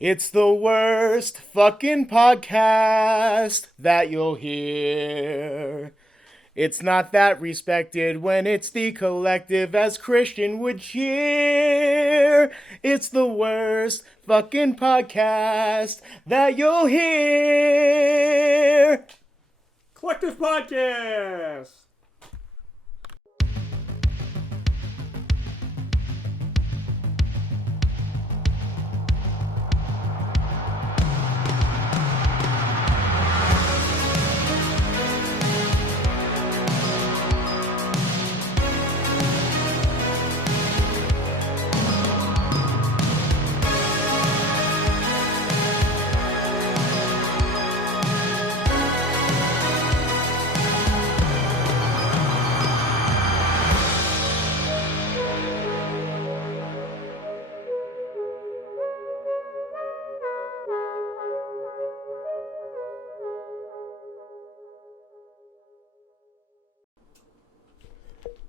It's the worst fucking podcast that you'll hear. It's not that respected when it's the collective, as Christian would cheer. It's the worst fucking podcast that you'll hear. Collective Podcast!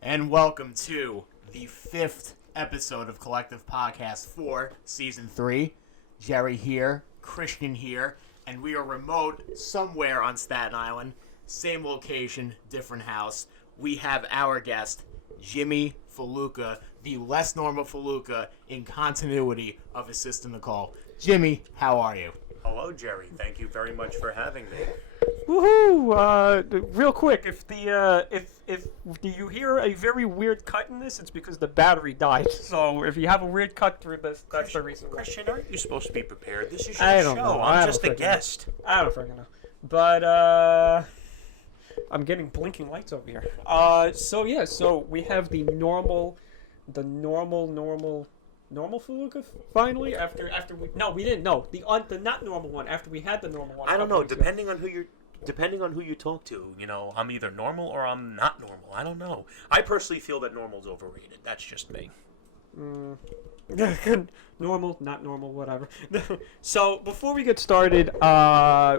And welcome to the 5th episode of Collective Podcast 4, Season 3. Jerry here, Christian here, and we are remote somewhere on Staten Island. Same location, different house. We have our guest, Jimmy Fallucca, the less normal Fallucca in continuity of his sister Nicole. Jimmy, how are you? Hello, Jerry. Thank you very much for having me. Woohoo! Real quick, if do you hear a very weird cut in this, it's because the battery died. So if you have a weird cut through this, that's the reason. Christian, aren't you supposed to be prepared? This is your I don't show. know. I'm just a guest. I don't freaking know. But I'm getting blinking lights over here. So we have the normal Fallucca finally after we didn't know the not normal one after we had the normal one. I don't know. Depending on who you talk to, I'm either normal or I'm not normal. I don't know. I personally feel that normal's overrated. That's just me. Normal, not normal, whatever. So before we get started,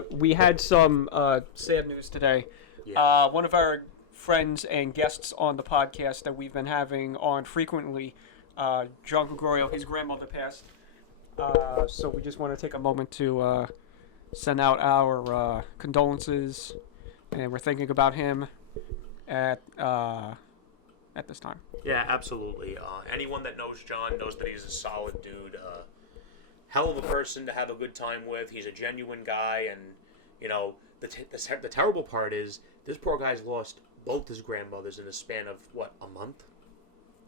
we had some sad news today. Yeah. One of our friends and guests on the podcast that we've been having on frequently, John Gregorio, his grandmother passed. So we just want to take a moment to send out our condolences, and we're thinking about him at this time. Yeah, absolutely. Anyone that knows John knows that he's a solid dude. Hell of a person to have a good time with. He's a genuine guy, and the terrible part is this poor guy's lost both his grandmothers in the span of a month,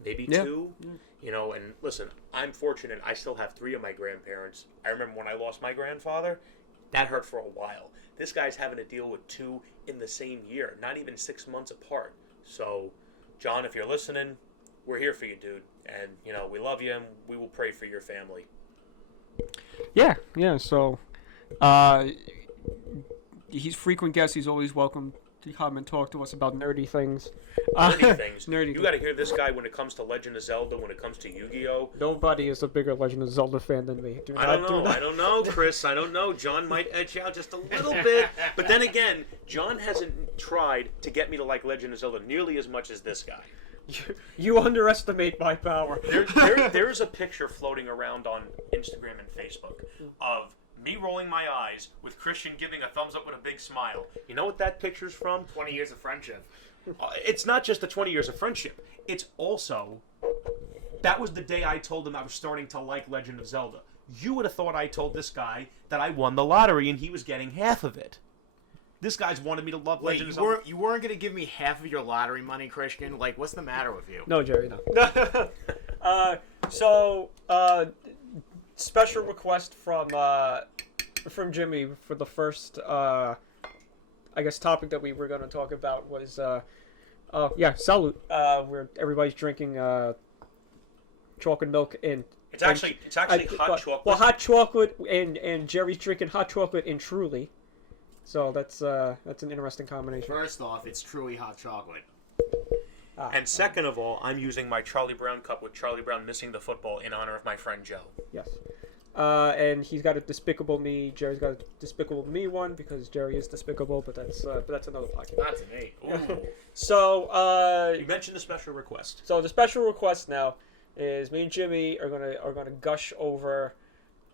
maybe two. And listen, I'm fortunate. I still have 3 of my grandparents. I remember when I lost my grandfather, that hurt for a while. This guy's having to deal with 2 in the same year, not even 6 months apart. So, John, if you're listening, we're here for you, dude. And, we love you, and we will pray for your family. Yeah. So, he's a frequent guest. He's always welcome to come and talk to us about nerdy things. Nerdy things. Nerdy you got to hear this guy when it comes to Legend of Zelda, when it comes to Yu-Gi-Oh! Nobody is a bigger Legend of Zelda fan than me. I don't know, Chris. I don't know. John might edge out just a little bit. But then again, John hasn't tried to get me to like Legend of Zelda nearly as much as this guy. You underestimate my power. There's a picture floating around on Instagram and Facebook of me rolling my eyes with Christian giving a thumbs up with a big smile. You know what that picture's from? 20 years of friendship. It's not just the 20 years of friendship. It's also, that was the day I told him I was starting to like Legend of Zelda. You would have thought I told this guy that I won the lottery and he was getting half of it. This guy's wanted me to love Legend of Zelda. You weren't going to give me half of your lottery money, Christian? Like, what's the matter with you? No, Jerry, no. Special request from Jimmy for the first, topic that we were going to talk about was, salute, where everybody's drinking chocolate milk and... It's actually hot chocolate. Well, hot chocolate, and Jerry's drinking hot chocolate and Truly. So that's an interesting combination. First off, it's truly hot chocolate. And second of all, I'm using my Charlie Brown cup with Charlie Brown missing the football in honor of my friend Joe. Yes. And he's got a Despicable Me. Jerry's got a Despicable Me one because Jerry is despicable, but that's another podcast. Not to me. Ooh. So you mentioned the special request. So the special request now is me and Jimmy are gonna gush over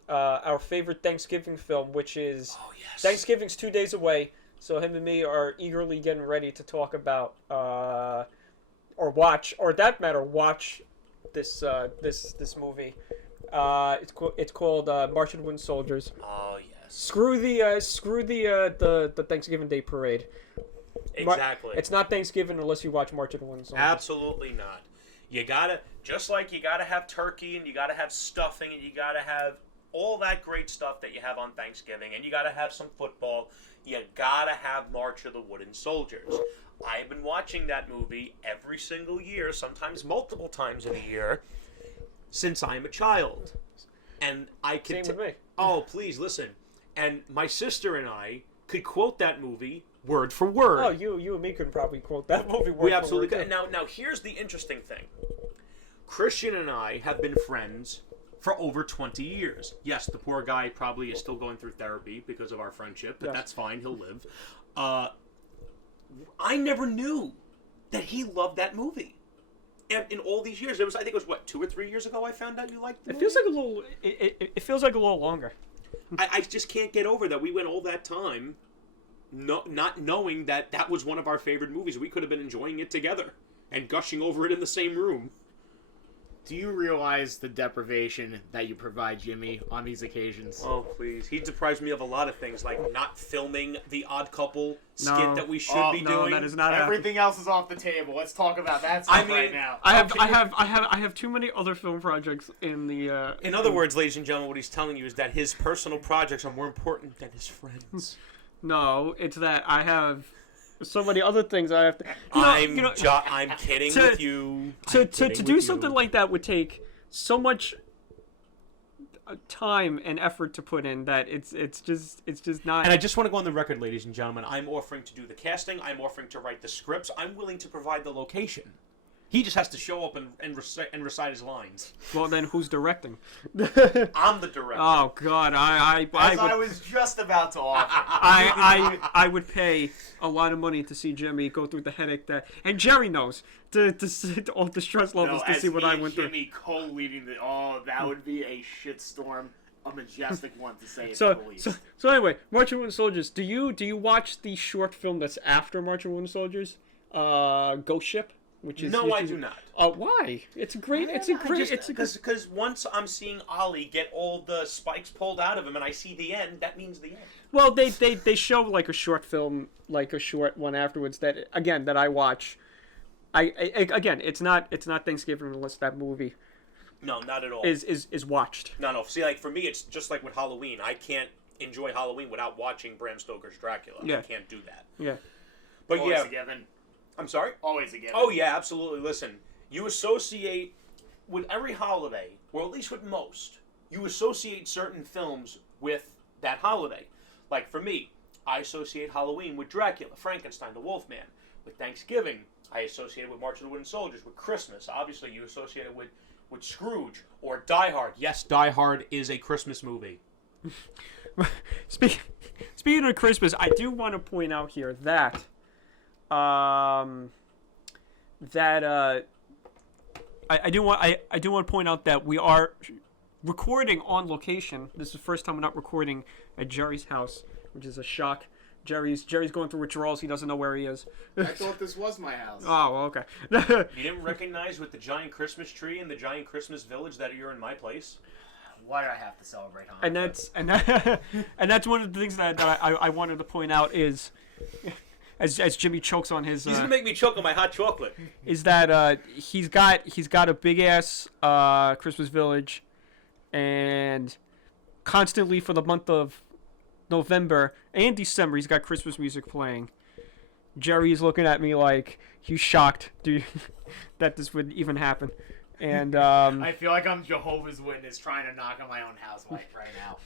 our favorite Thanksgiving film, which is yes. Thanksgiving's 2 days away. So him and me are eagerly getting ready to talk about or watch, or that matter, watch this movie. It's called March of the Wooden Soldiers. Oh yes. Screw the Thanksgiving Day parade. Exactly. It's not Thanksgiving unless you watch March of the Wooden Soldiers. Absolutely not. You gotta, just like you gotta have turkey and you gotta have stuffing and you gotta have all that great stuff that you have on Thanksgiving and you gotta have some football. You gotta have March of the Wooden Soldiers. I've been watching that movie every single year, sometimes multiple times in a year, since I'm a child. And I could Same with me. Oh, please listen. And my sister and I could quote that movie word for word. Oh, you and me could probably quote that movie word We for absolutely word. could. Now, here's the interesting thing. Christian and I have been friends for over 20 years. Yes, the poor guy probably is still going through therapy because of our friendship, but that's fine. He'll live. I never knew that he loved that movie. And in all these years, I think it was, 2 or 3 years ago I found out you liked the movie? It feels like a little longer. I just can't get over that we went all that time not knowing that that was one of our favorite movies. We could have been enjoying it together and gushing over it in the same room. Do you realize the deprivation that you provide Jimmy on these occasions? Oh, please. He deprives me of a lot of things, like not filming the Odd Couple skit that we should be doing. That is not Everything else is off the table. Let's talk about that stuff right now. I have too many other film projects in the. In other words, ladies and gentlemen, what he's telling you is that his personal projects are more important than his friends. No, it's that I have so many other things I have to. I'm kidding with you. To do something like that would take so much time and effort to put in that it's just not. And I just want to go on the record, ladies and gentlemen. I'm offering to do the casting. I'm offering to write the scripts. I'm willing to provide the location. He just has to show up and recite his lines. Well, then who's directing? I'm the director. Oh God, I was just about to offer. I would pay a lot of money to see Jimmy go through the headache that, and Gerry knows to all the stress levels to see what I went through. Jimmy co-leading that would be a shitstorm, a majestic one to say at So the least. so anyway, March of the Wooden Soldiers. Do you watch the short film that's after March of the Wooden Soldiers? Ghost Ship. I do not. Why? It's great. Because once I'm seeing Ollie get all the spikes pulled out of him, and I see the end, that means the end. Well, they show like a short film, like a short one afterwards that I watch. Again, it's not Thanksgiving unless that movie. No, not at all. Is watched. No. See, like for me, it's just like with Halloween. I can't enjoy Halloween without watching Bram Stoker's Dracula. Yeah. I can't do that. Yeah. But Always a given. I'm sorry? Always a given. Oh, yeah, absolutely. Listen, you associate with every holiday, or at least with most, you associate certain films with that holiday. Like for me, I associate Halloween with Dracula, Frankenstein, the Wolfman. With Thanksgiving, I associate it with March of the Wooden Soldiers. With Christmas, obviously you associate it with Scrooge or Die Hard. Yes, Die Hard is a Christmas movie. Speaking of Christmas, I do want to point out here that I do want to point out that we are recording on location. This is the first time we're not recording at Gerry's house, which is a shock. Gerry's going through withdrawals. He doesn't know where he is. I thought this was my house. Oh, well, okay. You didn't recognize with the giant Christmas tree and the giant Christmas village that you're in my place? Why do I have to celebrate Hanukkah? And that's one of the things that I wanted to point out is. As Jimmy chokes on his, he's gonna make me choke on my hot chocolate. Is that he's got a big ass Christmas village, and constantly for the month of November and December he's got Christmas music playing. Gerry's looking at me like he's shocked, that this would even happen, and I feel like I'm Jehovah's Witness trying to knock on my own house right now.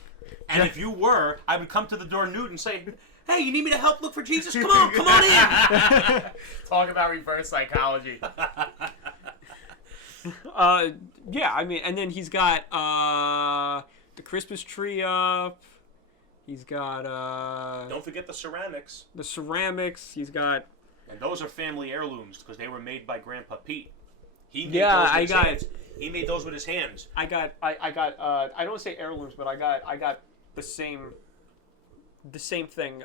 And if you were, I would come to the door nude and say, "Hey, you need me to help look for Jesus? Come on in." Talk about reverse psychology. Yeah, I mean, and then he's got the Christmas tree up. He's got Don't forget the ceramics. The ceramics. He's got. And those are family heirlooms because they were made by Grandpa Pete. He made Yeah, those with I his got- hands. He made those with his hands. I got I don't want to say heirlooms, but I got the same thing.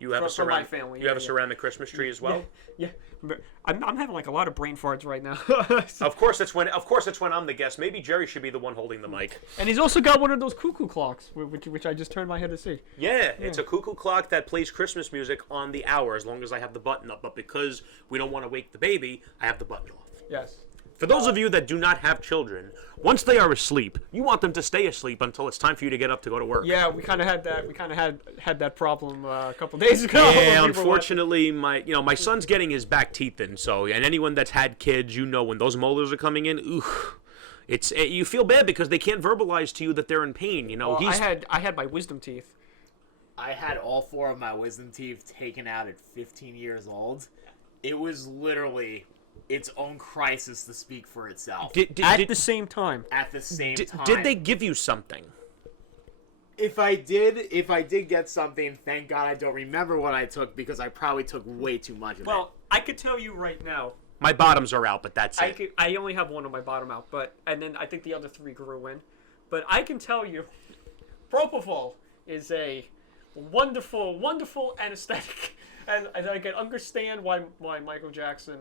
You have For my family, You have yeah, a yeah. ceramic Christmas tree as well. Yeah, but I'm having like a lot of brain farts right now. Of course, that's when I'm the guest. Maybe Jerry should be the one holding the mic. And he's also got one of those cuckoo clocks, which I just turned my head to see. Yeah, it's a cuckoo clock that plays Christmas music on the hour as long as I have the button up. But because we don't want to wake the baby, I have the button off. Yes. For those of you that do not have children, once they are asleep, you want them to stay asleep until it's time for you to get up to go to work. Yeah, we kind of had that. We kind of had that problem a couple days ago. Yeah, when we were unfortunately, my son's getting his back teeth in. So, and anyone that's had kids, you know, when those molars are coming in, you feel bad because they can't verbalize to you that they're in pain. You know, watching- Well, I had my wisdom teeth. I had all 4 of my wisdom teeth taken out at 15 years old. It was literally its own crisis to speak for itself. At the same time. At the same time. Did they give you something? If I did get something, thank God I don't remember what I took because I probably took way too much of it. Well, I could tell you right now. My bottoms are out, but that's it. I only have one on my bottom out, and then I think the other 3 grew in. But I can tell you, propofol is a wonderful, wonderful anesthetic. And I can understand why Michael Jackson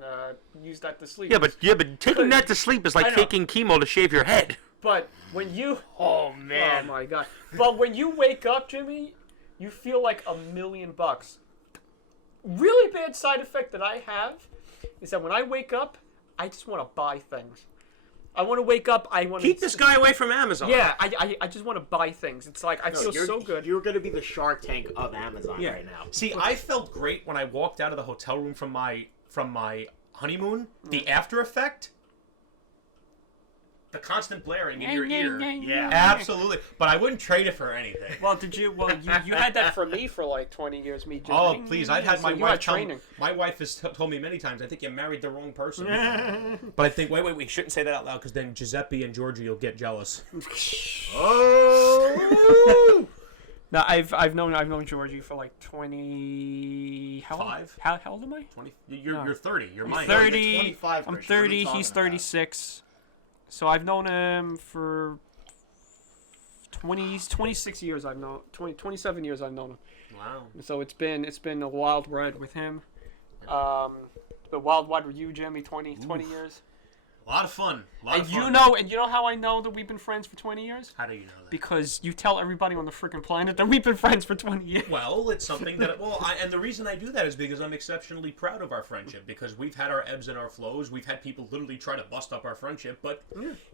used that to sleep. Yeah, but taking that to sleep is I like know. taking chemo to shave your head. But when you... oh man. Oh my God. But when you wake up, Jimmy, you feel like $1,000,000. Really bad side effect that I have is that when I wake up, I just want to buy things. I want to wake up. I want to Keep this guy away from Amazon. Yeah, I just want to buy things. It's like I feel so good. You're going to be the Shark Tank of Amazon right now. See, I felt great when I walked out of the hotel room from my honeymoon. The after effect, the constant blaring in your ear. Yeah. Absolutely. But I wouldn't trade it for anything. Well, did you? Well, you had that for me for like 20 years. Me. Just, Oh, please. I've had so my you wife had training. My wife has told me many times, I think you married the wrong person. But I think, wait, we shouldn't say that out loud because then Giuseppe and Georgie will get jealous. Oh! No, I've known Georgie for like 20. How old? 5? How old am I? 20. You're 30. You're mine. 30. 25, I'm Christian. What are 30. you He's talking about? 36. So I've known him for 26 years. I've known 27 years. I've known him. Wow. So it's been a wild ride with him. The wild ride with you, Jimmy. 20 years. A lot of fun. A lot of fun. You know how I know that we've been friends for 20 years? How do you know that? Because you tell everybody on the freaking planet that we've been friends for 20 years. Well, it's something that and the reason I do that is because I'm exceptionally proud of our friendship because we've had our ebbs and our flows. We've had people literally try to bust up our friendship, but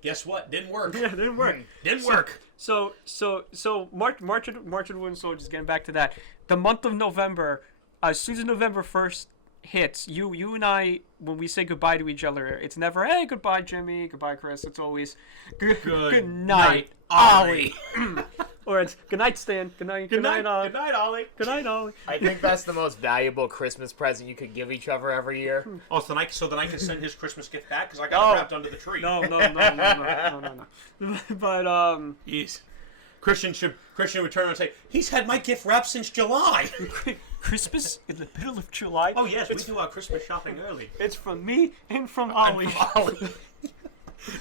guess what? Didn't work. Yeah, it didn't work. Didn't work. So March of the Wooden Soldiers. Getting back to that, the month of November, as soon as November 1st hits, you and I, when we say goodbye to each other, it's never hey goodbye Jimmy, goodbye Chris. It's always good night Ollie. Or it's good night Stan, good night Ollie. Good night, Ollie. Good night Ollie. I think that's the most valuable Christmas present you could give each other every year. Oh, so then I can send his Christmas gift back because I got it wrapped under the tree. No. But Jeez. Christian would turn around and say, "He's had my gift wrapped since July." Christmas in the middle of July. Oh yes, we do our Christmas shopping early. It's from me and from Ollie.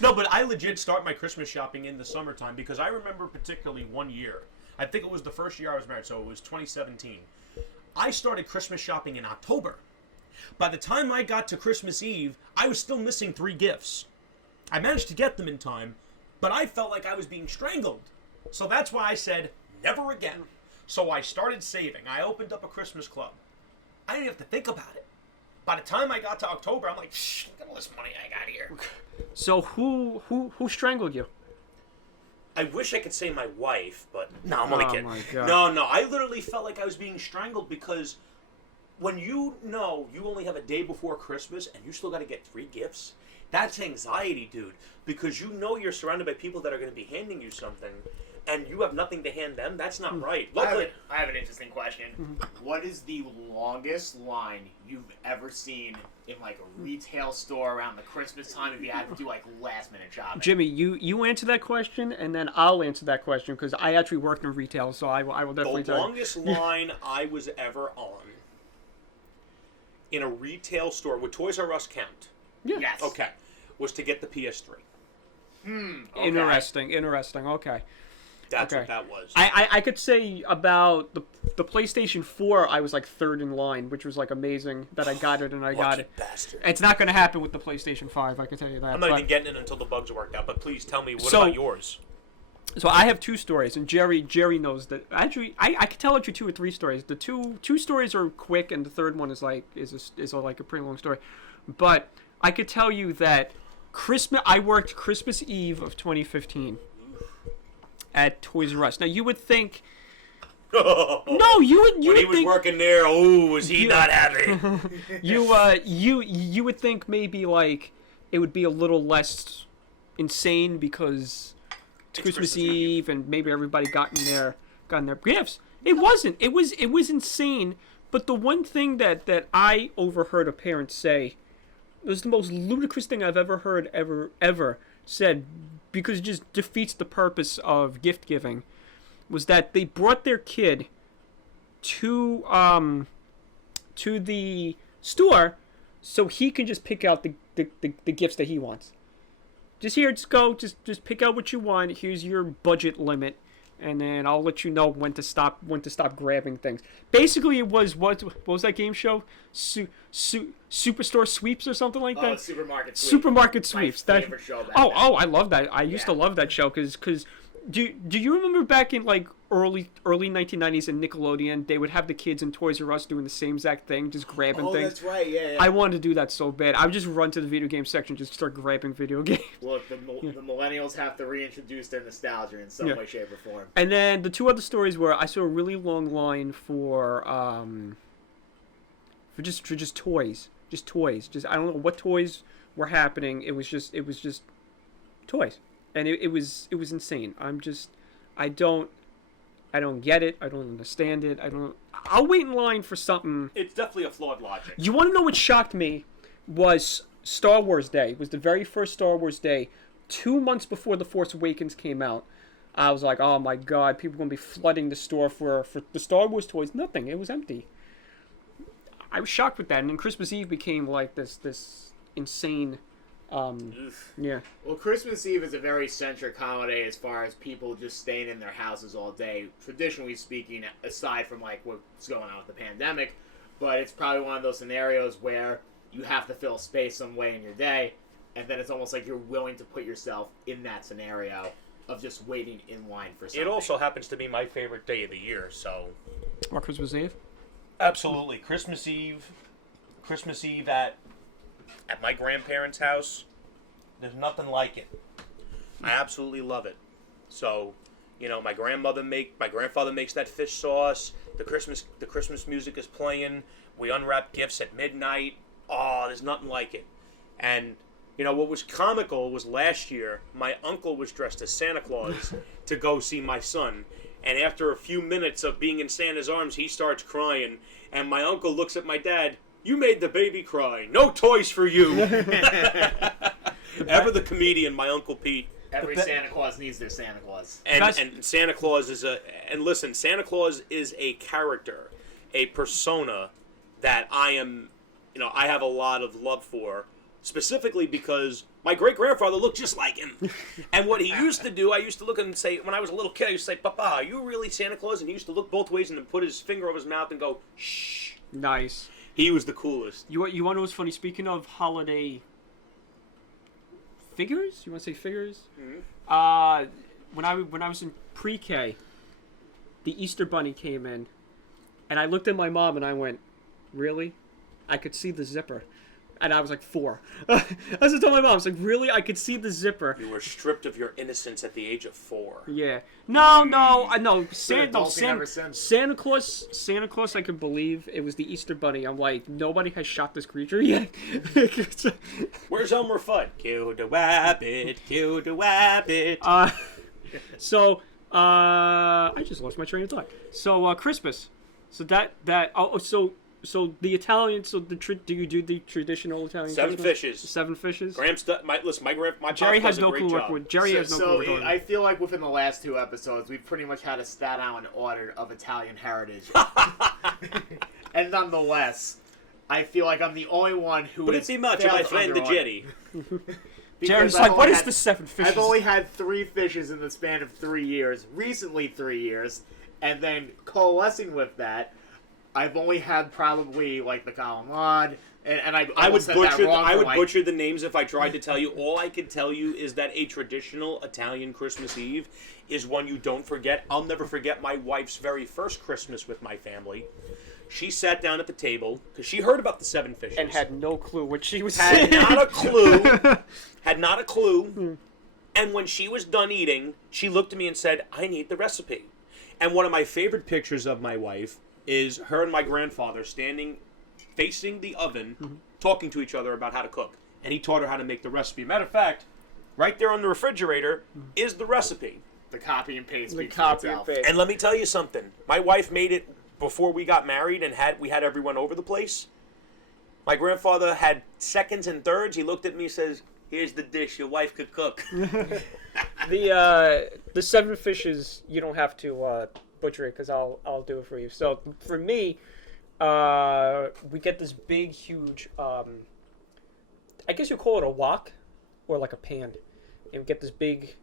No, but I legit start my Christmas shopping in the summertime because I remember particularly one year. I think it was the first year I was married, so it was 2017. I started Christmas shopping in October. By the time I got to Christmas Eve, I was still missing 3 gifts. I managed to get them in time, but I felt like I was being strangled. So that's why I said, never again. So I started saving. I opened up a Christmas club. I didn't have to think about it. By the time I got to October, I'm like, look at all this money I got here. So who strangled you? I wish I could say my wife, but no, I'm only kidding. My God. No, I literally felt like I was being strangled because when you know you only have a day before Christmas and you still got to get 3 gifts, that's anxiety, dude. Because you know you're surrounded by people that are going to be handing you something, and you have nothing to hand them. That's not right. Luckily, I have an interesting question. What is the longest line you've ever seen in like a retail store around the Christmas time if you had to do like last minute shopping? Jimmy, you answer that question, and then I'll answer that question because I actually worked in retail, so I will definitely the tell longest line I was ever on in a retail store, would Toys R Us count? Yeah. Yes. Okay. Was to get the PS3. Okay. Interesting. Okay. That's Okay. what that was. I could say about the PlayStation 4, I was like third in line, which was like amazing that I got it and I got Lucky it. bastard. It's not going to happen with the PlayStation 5, I can tell you that. I'm not but- even getting it until the bugs are worked out, but please tell me, what So- about yours? So I have 2 stories, and Jerry knows that. Actually, I could tell you 2 or 3 stories. The two stories are quick, and the third one is like like a pretty long story. But I could tell you that I worked Christmas Eve of 2015 at Toys R Us. Now you would think, no, you would When he was think, working there, was he Yeah. not happy? you would think maybe like it would be a little less insane because it's Christmas Eve and maybe everybody gotten their gifts. It wasn't. It was insane. But the one thing that I overheard a parent say was the most ludicrous thing I've ever heard ever said, because it just defeats the purpose of gift giving, was that they brought their kid to the store so he can just pick out the gifts that he wants. Just pick out what you want. Here's your budget limit, and then I'll let you know when to stop grabbing things. Basically, it was what was that game show? Superstore Sweeps or something like that. Supermarket Sweeps. Supermarket Sweeps. My That favorite show back oh then. oh I love that. I used to love that show because do you remember back in like early 1990s in Nickelodeon, they would have the kids in Toys R Us doing the same exact thing, just grabbing Oh, things. that's right. Yeah. I wanted to do that so bad. I would just run to the video game section, just start grabbing video games. Look, the millennials have to reintroduce their nostalgia in some Yeah. way, shape, or form. And then the 2 other stories were I saw a really long line for just toys. Just toys. Just I don't know what toys were happening. It was just toys. And it was insane. I don't get it. I don't understand it. I'll wait in line for something. It's definitely a flawed logic. You want to know what shocked me was Star Wars Day. It was the very first Star Wars Day, 2 months before The Force Awakens came out. I was like, oh my god, people are going to be flooding the store for the Star Wars toys. Nothing. It was empty. I was shocked with that. And then Christmas Eve became like this insane... yeah. Well, Christmas Eve is a very centric holiday as far as people just staying in their houses all day, traditionally speaking, aside from like what's going on with the pandemic. But it's probably one of those scenarios where you have to fill space some way in your day, and then it's almost like you're willing to put yourself in that scenario of just waiting in line for something. It also happens to be my favorite day of the year, so... Or Christmas Eve? Absolutely. Christmas Eve at my grandparents' house, there's nothing like it. I absolutely love it. So, my grandfather makes that fish sauce. The Christmas music is playing. We unwrap gifts at midnight. Oh, there's nothing like it. And what was comical was last year, my uncle was dressed as Santa Claus to go see my son. And after a few minutes of being in Santa's arms, he starts crying. And my uncle looks at my dad. You made the baby cry. No toys for you. Ever the comedian, my Uncle Pete. Every Santa Claus needs their Santa Claus. And Santa Claus is Santa Claus is a character, a persona that I have a lot of love for, specifically because my great-grandfather looked just like him. And what he used to do, I used to look and say, when I was a little kid, I used to say, Papa, are you really Santa Claus? And he used to look both ways and then put his finger over his mouth and go, shh. Nice. He was the coolest. You want to know what's funny? Speaking of holiday figures, you want to say figures? Mm-hmm. When I was in pre-K, the Easter Bunny came in, and I looked at my mom and I went, "Really?" I could see the zipper, and I was like 4. I was telling my mom, I was like, "Really?" I could see the zipper. You were stripped of your innocence at the age of 4. Yeah. No. Adulting ever since. Santa Claus, I could believe it was the Easter Bunny. I'm like, nobody has shot this creature yet. Where's Elmer Fudd? Kill the rabbit, kill the rabbit. So, I just lost my train of thought. So, Christmas. So so the Italian. So do you do the traditional Italian? 7 Christmas? fishes. 7 fishes. My Jerry pop has does a no great clue job. what Jerry has no clue what we're doing. I feel like within the last 2 episodes, we've pretty much had a stat out in order of Italian heritage. And nonetheless, I feel like I'm the only one who. Would it be much if I friend the Jerry? Jerry's like, what is the 7 fishes? I've only had 3 fishes in the span of 3 years. Recently 3 years. And then coalescing with that, I've only had probably like the Calamad. And I would butcher the names if I tried to tell you. All I can tell you is that a traditional Italian Christmas Eve is one you don't forget. I'll never forget my wife's very first Christmas with my family. She sat down at the table because she heard about the 7 fishes and had no clue what she was saying. Had not a clue. And when she was done eating, she looked at me and said, "I need the recipe." And one of my favorite pictures of my wife is her and my grandfather standing facing the oven, talking to each other about how to cook. And he taught her how to make the recipe. Matter of fact, right there on the refrigerator is the recipe. The copy and paste. And let me tell you something. My wife made it before we got married and we had everyone over the place. My grandfather had seconds and thirds. He looked at me and says, "Here's the dish your wife could cook." The 7 fishes, you don't have to butcher it because I'll do it for you. So for me, we get this big, huge, I guess you call it a wok or like a pan, and we get this big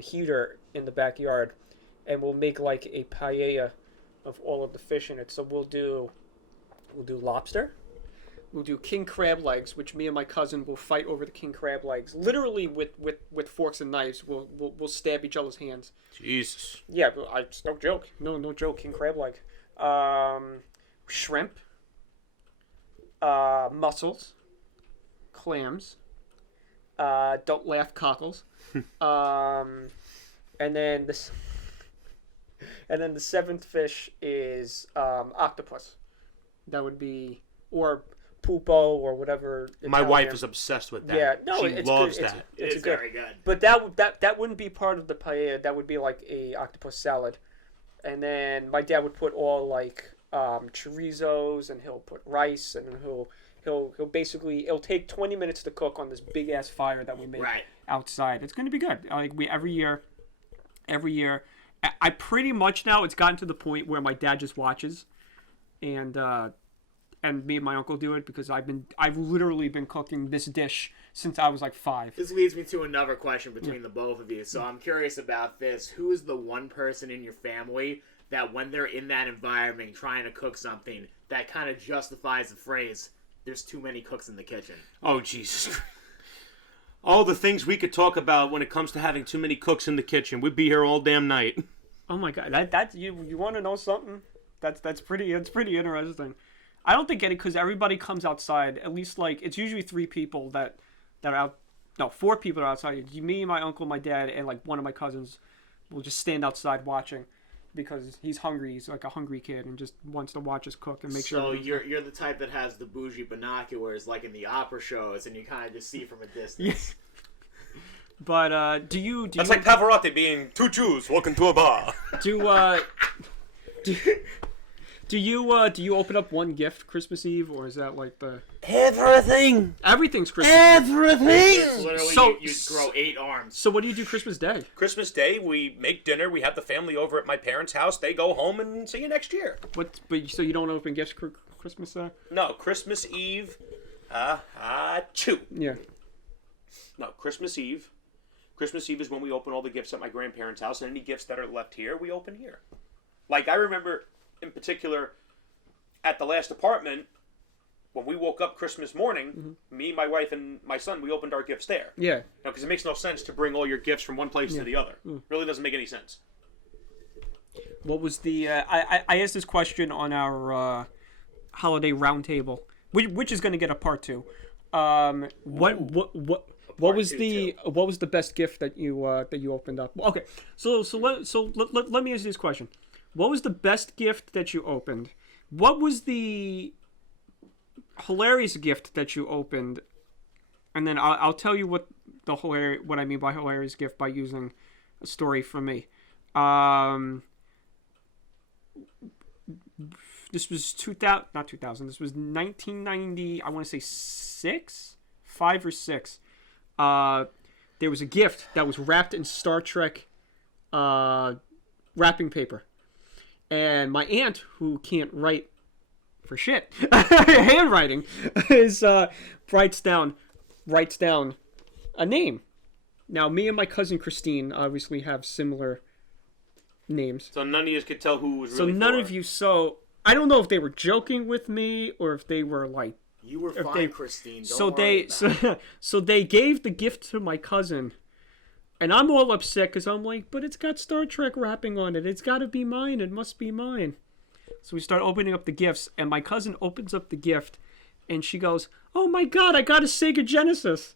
heater in the backyard, and we'll make like a paella of all of the fish in it. So we'll do lobster. We'll do king crab legs, which me and my cousin will fight over the king crab legs. Literally with forks and knives, we'll stab each other's hands. Jesus. Yeah, it's no joke. No joke. King crab leg. Shrimp. Mussels. Clams. Don't laugh, cockles. And then this. And then the 7th fish is octopus. That would be or pupo or whatever. Italian. My wife is obsessed with that. Yeah, no, she loves good. that. It's very good. But that wouldn't be part of the paella. That would be like a octopus salad. And then my dad would put all like chorizos, and he'll put rice, and he'll basically it'll take 20 minutes to cook on this big ass fire that we make outside. It's going to be good. Like every year. I pretty much now it's gotten to the point where my dad just watches, and me and my uncle do it because I've literally been cooking this dish since I was like 5. This leads me to another question between the both of you. So I'm curious about this. Who is the one person in your family that when they're in that environment trying to cook something that kind of justifies the phrase, "There's too many cooks in the kitchen"? Oh, Jesus. All the things we could talk about when it comes to having too many cooks in the kitchen. We'd be here all damn night. Oh my God, that's you want to know something? That's pretty interesting. I don't think because everybody comes outside. At least like it's usually 3 people that are out. No, 4 people are outside. Me, my uncle, my dad, and like one of my cousins will just stand outside watching because he's hungry. He's like a hungry kid and just wants to watch us cook and make sure. So you're the type that has the bougie binoculars like in the opera shows, and you kind of just see from a distance. Yes. But do you? That's like Pavarotti being 2 Jews walking to a bar. Do you open up one gift Christmas Eve, or is that like the everything? Everything's Christmas. Everything. It's literally you grow 8 arms. So what do you do Christmas Day? Christmas Day, we make dinner. We have the family over at my parents' house. They go home and see you next year. But so you don't open gifts Christmas Day? No, Christmas Eve. Chew. Yeah. No, Christmas Eve. Christmas Eve is when we open all the gifts at my grandparents' house, and any gifts that are left here, we open here. Like I remember. In particular, at the last apartment, when we woke up Christmas morning, me, my wife, and my son, we opened our gifts there. Yeah. Because it makes no sense to bring all your gifts from one place to the other. Really doesn't make any sense. What was the... I asked this question on our holiday roundtable, which is going to get a part 2. What was the best gift that you opened up? Okay, so let me ask you this question. What was the best gift that you opened? What was the hilarious gift that you opened? And then I'll tell you what I mean by hilarious gift by using a story from me. This was 2000. This was 1990. I want to say 5 or 6. There was a gift that was wrapped in Star Trek wrapping paper. And my aunt, who can't write for shit. Handwriting is writes down a name. Now, me and my cousin Christine obviously have similar names. So none of you could tell who it was So really none for. of you. So I don't know if they were joking with me or if they were like. You were fine, they, Christine. Don't so worry they about it. so they gave the gift to my cousin, and I'm all upset because I'm like, but it's got Star Trek wrapping on it. It's got to be mine. It must be mine. So we start opening up the gifts, and my cousin opens up the gift, and she goes, "Oh my God, I got a Sega Genesis."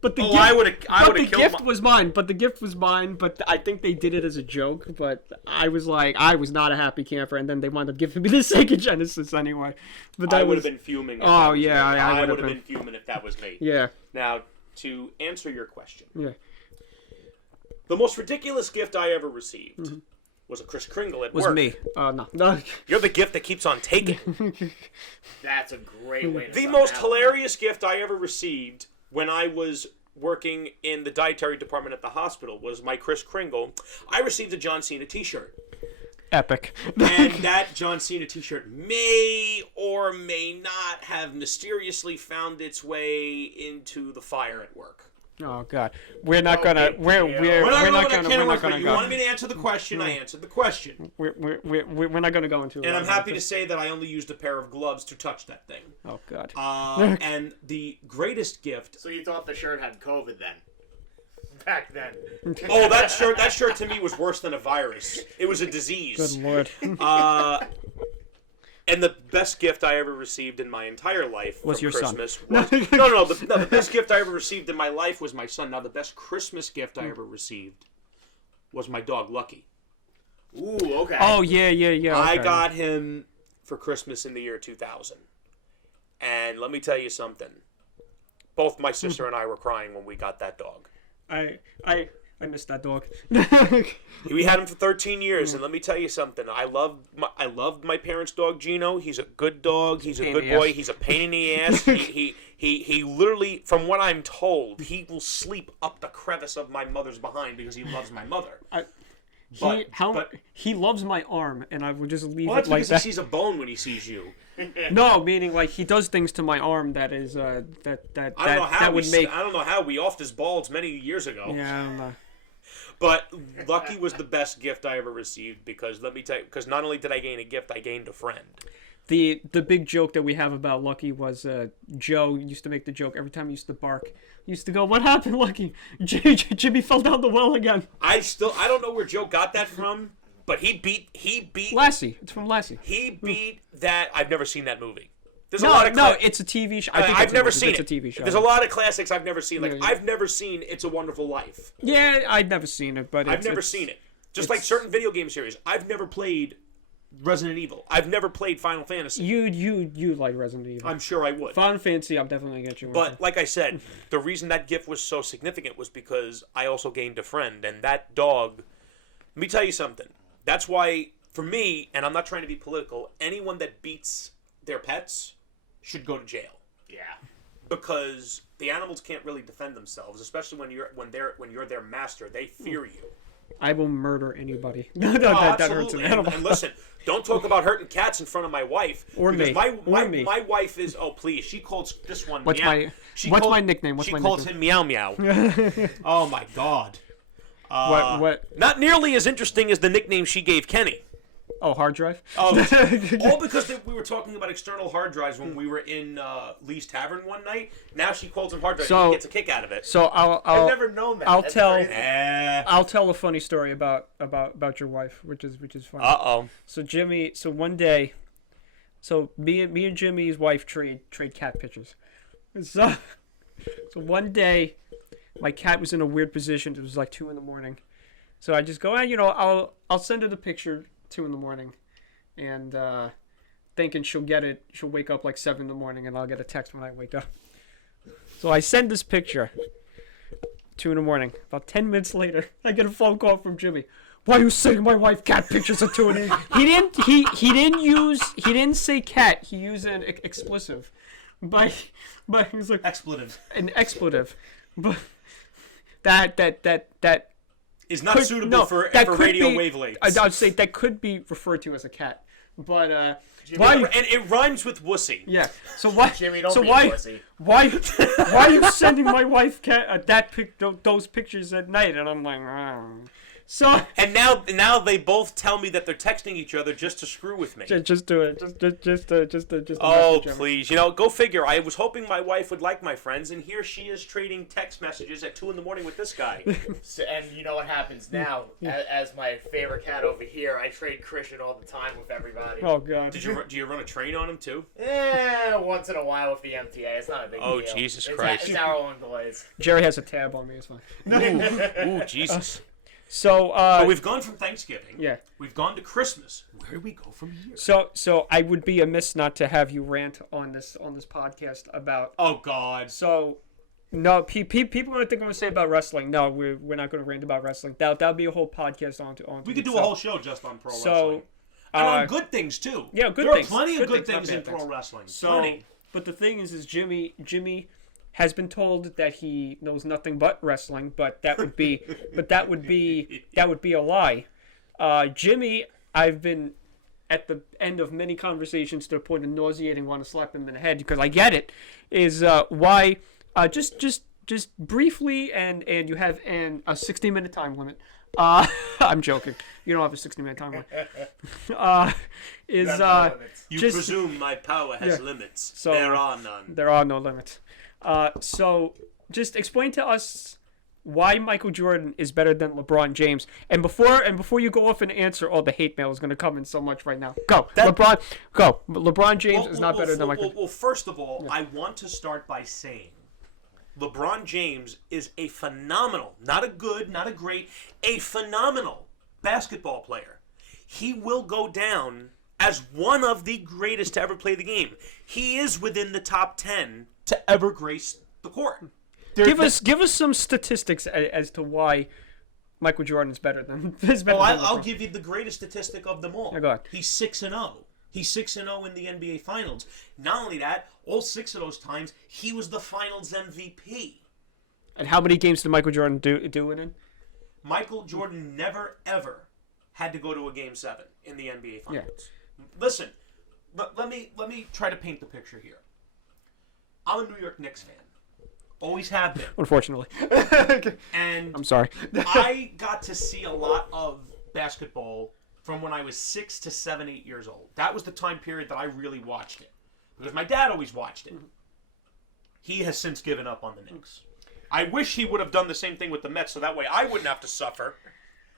But the gift, I would have the killed gift was mine. But the gift was mine. But I think they did it as a joke. But I was like, I was not a happy camper. And then they wound up giving me the Sega Genesis anyway. But that I would was, have been fuming. If Oh, that was yeah, me. I I would would have have been fuming if that was me. yeah, Now, to answer your question, yeah. the most ridiculous gift I ever received was a Kris Kringle at Was work. me. No. You're the gift that keeps on taking. That's a great way to The sum most that up. hilarious gift I ever received when I was working in the dietary department at the hospital was my Kris Kringle. I received a John Cena t-shirt. Epic. And that John Cena t-shirt may or may not have mysteriously found its way into the fire at work. Oh God, we're not gonna. big We're deal. we're We're not we're going not to gonna. can We're of not worms, but gonna you go. wanted me to answer the question. I answered the question. We're not gonna go into. And I'm happy to say that I only used a pair of gloves to touch that thing. Oh God. And the greatest gift. So you thought the shirt had COVID then? Back then. Oh, that shirt to me was worse than a virus. It was a disease. Good Lord. And the best gift I ever received in my entire life Was from your son. Christmas was no. The best gift I ever received in my life was my son. Now the best Christmas gift I ever received was my dog Lucky. Ooh, okay. Oh yeah. I Okay. got him for Christmas in the year 2000, and let me tell you something. Both my sister and I were crying when we got that dog. I missed that dog. We had him for 13 years, and let me tell you something. I loved my parents' dog Gino. He's a good dog. He's a pain good in the boy. ass. He's a pain in the ass. He literally, from what I'm told, he will sleep up the crevice of my mother's behind because he loves my mother. He loves my arm, and I would just leave Well, it that's like because that. he sees a bone when he sees you. No, meaning like he does things to my arm that is I don't know that how would make. I don't know how we offed his balls many years ago. Yeah, I don't know. But Lucky was the best gift I ever received because let me tell you, because not only did I gain a gift, I gained a friend. The big joke that we have about Lucky was Joe used to make the joke every time he used to bark. He used to go, "What happened, Lucky? Jimmy fell down the well again." I don't know where Joe got that from, but he beat Lassie. It's from Lassie. He beat that. I've never seen that movie. There's a No, lot of no, it's a TV show. I think I've it's never a, seen it's it. a TV show. There's a lot of classics I've never seen. Like Yeah. I've never seen It's a Wonderful Life. Yeah, I've never seen it, but I've never seen it. Just like certain video game series, I've never played Resident Evil. I've never played Final Fantasy. You like Resident Evil. I'm sure I would. Final Fantasy, I'm definitely gonna get you. But like I said, the reason that gift was so significant was because I also gained a friend, and that dog. Let me tell you something. That's why, for me, and I'm not trying to be political, anyone that beats their pets should go to jail. Yeah. Because the animals can't really defend themselves, especially when you're their master. They fear you. I will murder anybody. that Absolutely. hurts an animal. And listen, don't talk about hurting cats in front of my wife. Or because me. My wife is. Oh please, she calls this one. What's meow. my nickname? She calls him meow meow. Oh my god. What? Not nearly as interesting as the nickname she gave Kenny. Oh, hard drive. All because we were talking about external hard drives when we were in Lee's Tavern one night. Now she calls them hard drives. So- And he gets a kick out of it. So I've I'll never known that. I'll That's tell- crazy. I'll tell a funny story about your wife, which is funny. Uh-oh. So one day, me and Jimmy's wife trade cat pictures. So one day, my cat was in a weird position. It was like 2 a.m. So I just go, I'll send her the picture 2 a.m. and thinking she'll get it. She'll wake up like 7 a.m. and I'll get a text when I wake up. So I send this picture 2 a.m. About 10 minutes later, I get a phone call from Jimmy. Why are you sending my wife cat pictures at 2 a.m.? He didn't say cat. He used an expletive, but he was like Expletive. an expletive, but that Is not suitable for radio wavelengths. I'd say that could be referred to as a cat. But Jimmy, why? And it rhymes with wussy. Yeah. So why? Jimmy, don't so be why? a pussy. Why? Why are you sending my wife those pictures at night? And I'm like, so And now they both tell me that they're texting each other just to screw with me. just do it. Just Oh, message him. please. Go figure. I was hoping my wife would like my friends, and here she is trading text messages at 2 a.m. with this guy. And you know what happens now? As my favorite cat over here, I trade Christian all the time with everybody. Oh God. Do you run a train on him, too? Once in a while with the MTA. It's not a big deal. Oh, Jesus Christ. It's our own glaze. Jerry has a tab on me. It's fine. Ooh, Jesus. So But we've gone from Thanksgiving. yeah. We've gone to Christmas. Where do we go from here? So I would be amiss not to have you rant on this podcast about. Oh, God. So, no, people are going to think I'm going to say about wrestling. No, we're not going to rant about wrestling. That'll be a whole podcast on. We could do a whole show just on pro wrestling. So, and on good things, too. yeah, good there things. There are plenty of Good good things in things, not bad pro things. wrestling. So, Plenty. but the thing is Jimmy has been told that he knows nothing but wrestling, but that would be a lie. Jimmy, I've been at the end of many conversations to the point of nauseating, want to slap him in the head because I get it. Is why just briefly and you have a 60-minute time limit. I'm joking. You don't have a 60-minute time limit. You just- presume my power has Yeah. limits. So- there are none. There are no limits. So just explain to us why Michael Jordan is better than LeBron James. And before you go off and answer, all the hate mail is going to come in so much right now. Go, LeBron. Go. LeBron James is not better than Michael. Well, first of all, I want to start by saying LeBron James is a phenomenal, not a good, not a great, a phenomenal basketball player. He will go down as one of the greatest to ever play the game. He is within the top 10 to ever grace the court. Give us some statistics as to why Michael Jordan is better than. I'll give you the greatest statistic of them all. Yeah, go ahead. He's 6-0. He's 6-0 in the NBA Finals. Not only that, all 6 of those times he was the Finals MVP. And how many games did Michael Jordan do it in? Michael Jordan never ever had to go to a Game 7 in the NBA Finals. Yeah. Listen, let me try to paint the picture here. I'm a New York Knicks fan. Always have been. Unfortunately. And I'm sorry. I got to see a lot of basketball from when I was 6 to 7, 8 years old. That was the time period that I really watched it. Because my dad always watched it. He has since given up on the Knicks. I wish he would have done the same thing with the Mets so that way I wouldn't have to suffer.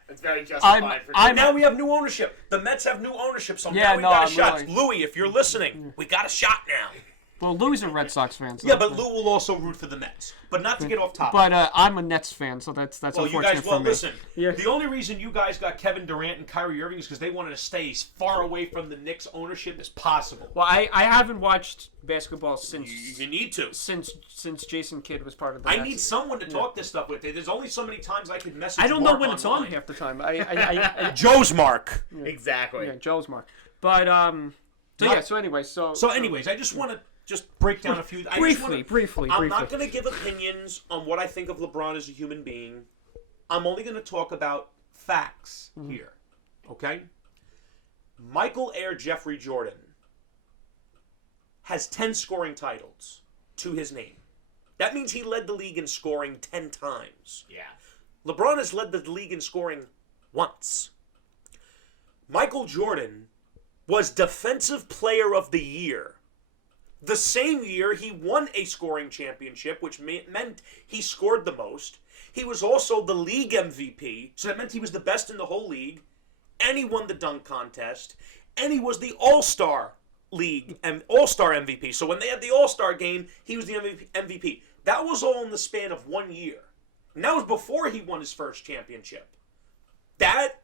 It's very justified for And now we have new ownership. The Mets have new ownership, so now we got a shot. really. Louis, if you're listening, we got a shot now. Well, Louis is a Red Sox fan. So Yeah, but Lou will also root for the Mets. But not to get off topic. But I'm a Nets fan, so that's Well, you unfortunate guys, for me. listen. Yeah. The only reason you guys got Kevin Durant and Kyrie Irving is because they wanted to stay as far away from the Knicks ownership as possible. Well, I haven't watched basketball since You need to. since Jason Kidd was part of the I Nets. need someone to talk this stuff with. There's only so many times I can message I don't know Mark when it's on online. half the time. I Joe's Mark. Exactly. yeah, Joe's mark. But so anyway, so anyways, I just want to break down a few. Briefly. I'm not going to give opinions on what I think of LeBron as a human being. I'm only going to talk about facts here. Okay? Michael Air Jeffrey Jordan has 10 scoring titles to his name. That means he led the league in scoring 10 times. Yeah. LeBron has led the league in scoring once. Michael Jordan was Defensive Player of the Year the same year he won a scoring championship, which meant he scored the most. He was also the league MVP, so that meant he was the best in the whole league. And he won the dunk contest. And he was the All-Star League and All-Star MVP. So when they had the All-Star game, he was the MVP. That was all in the span of 1 year. And that was before he won his first championship. That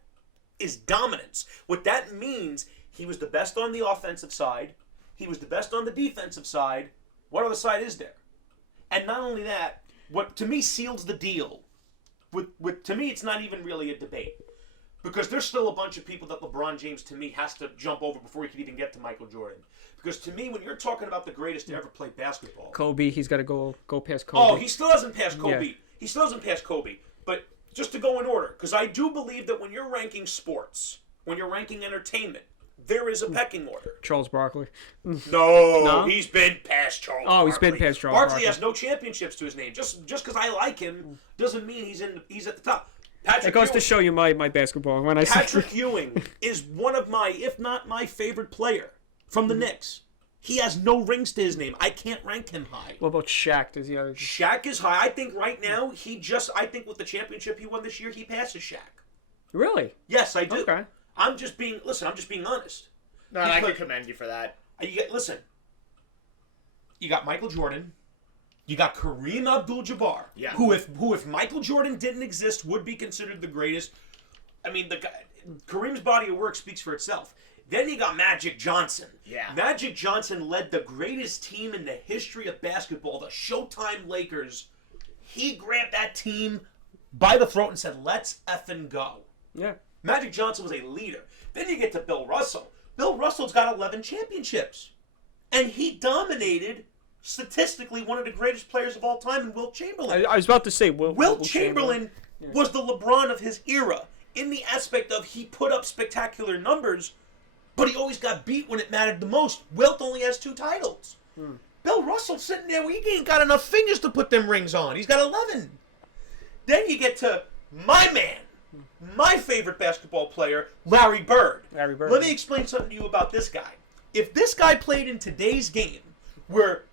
is dominance. What that means, he was the best on the offensive side. He was the best on the defensive side. What other side is there? And not only that, what to me seals the deal. To me, it's not even really a debate. Because there's still a bunch of people that LeBron James, to me, has to jump over before he can even get to Michael Jordan. Because to me, when you're talking about the greatest to ever play basketball... Kobe, he's got to go past Kobe. Oh, he still hasn't passed Kobe. Yeah. He still hasn't passed Kobe. But just to go in order, because I do believe that when you're ranking sports, when you're ranking entertainment, there is a pecking order. Charles Barkley. No, he's been past Charles Barkley. Oh, he's been past Charles Barkley Barkley. has no championships to his name. Just because I like him doesn't mean he's at the top. Patrick It goes Ewing, to show you my basketball. When I Patrick Ewing is one of my, if not my favorite player from the Knicks. He has no rings to his name. I can't rank him high. What about Shaq? Does he have... Shaq is high. I think right now, I think with the championship he won this year, he passes Shaq. Really? Yes, I do. Okay. I'm just being honest. No, I can commend you for that. Listen, you got Michael Jordan. You got Kareem Abdul-Jabbar, who if Michael Jordan didn't exist, would be considered the greatest. I mean, Kareem's body of work speaks for itself. Then you got Magic Johnson. Yeah. Magic Johnson led the greatest team in the history of basketball, the Showtime Lakers. He grabbed that team by the throat and said, let's effing go. Yeah. Magic Johnson was a leader. Then you get to Bill Russell. Bill Russell's got 11 championships. And he dominated, statistically, one of the greatest players of all time in Wilt Chamberlain. I was about to say... Wilt Chamberlain was the LeBron of his era in the aspect of he put up spectacular numbers, but he always got beat when it mattered the most. Wilt only has 2 titles. Bill Russell's sitting there, he ain't got enough fingers to put them rings on. He's got 11. Then you get to my man, my favorite basketball player, Larry Bird. Larry Bird. Let me explain something to you about this guy. If this guy played in today's game, where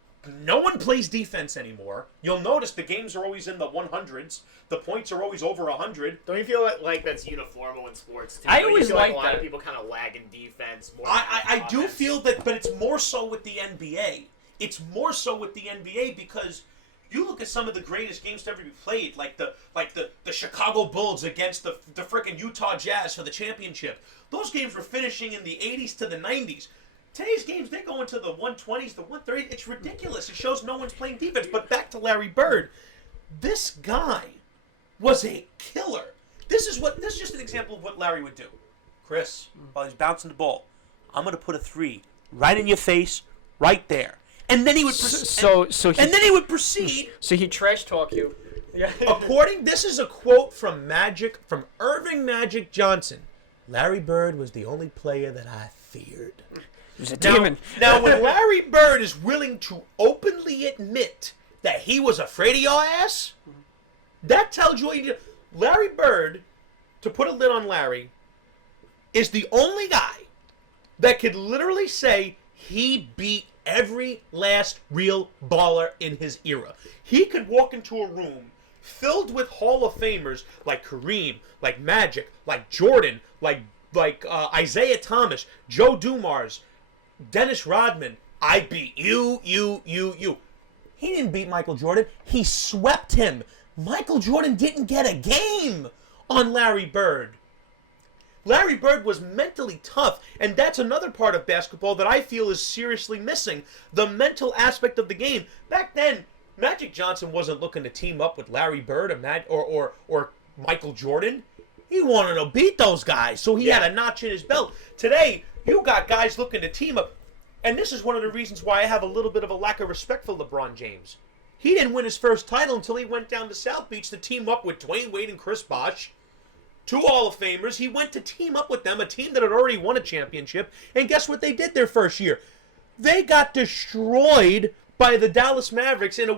no one plays defense anymore, you'll notice the games are always in the 100s. The points are always over 100. Don't you feel like that's uniform in sports too? I Don't you always feel like a lot that. of people kind of lag in defense. More I do feel that, but it's more so with the NBA. It's more so with the NBA because you look at some of the greatest games to ever be played, like the Chicago Bulls against the frickin' Utah Jazz for the championship. Those games were finishing in the 80s to the 90s. Today's games, they go into the 120s, the 130s. It's ridiculous. It shows no one's playing defense. But back to Larry Bird. This guy was a killer. This is just an example of what Larry would do. Chris, while he's bouncing the ball, I'm going to put a 3 right in your face, right there. And then he would and then he would proceed. So he trash talk you. Yeah. This is a quote from Irving Magic Johnson. Larry Bird was the only player that I feared. He was a demon. Now, when Larry Bird is willing to openly admit that he was afraid of your ass, that tells you Larry Bird, to put a lid on Larry, is the only guy that could literally say he beat every last real baller in his era. He could walk into a room filled with Hall of Famers like Kareem, like Magic, like Jordan, like Isaiah Thomas, Joe Dumars, Dennis Rodman. I beat you. He didn't beat Michael Jordan. He swept him. Michael Jordan didn't get a game on Larry Bird. Larry Bird was mentally tough, and that's another part of basketball that I feel is seriously missing, the mental aspect of the game. Back then, Magic Johnson wasn't looking to team up with Larry Bird or Michael Jordan. He wanted to beat those guys, so he had a notch in his belt. Today, you got guys looking to team up, and this is one of the reasons why I have a little bit of a lack of respect for LeBron James. He didn't win his first title until he went down to South Beach to team up with Dwayne Wade and Chris Bosh. 2 Hall of Famers. He went to team up with them, a team that had already won a championship. And guess what they did their first year? They got destroyed by the Dallas Mavericks and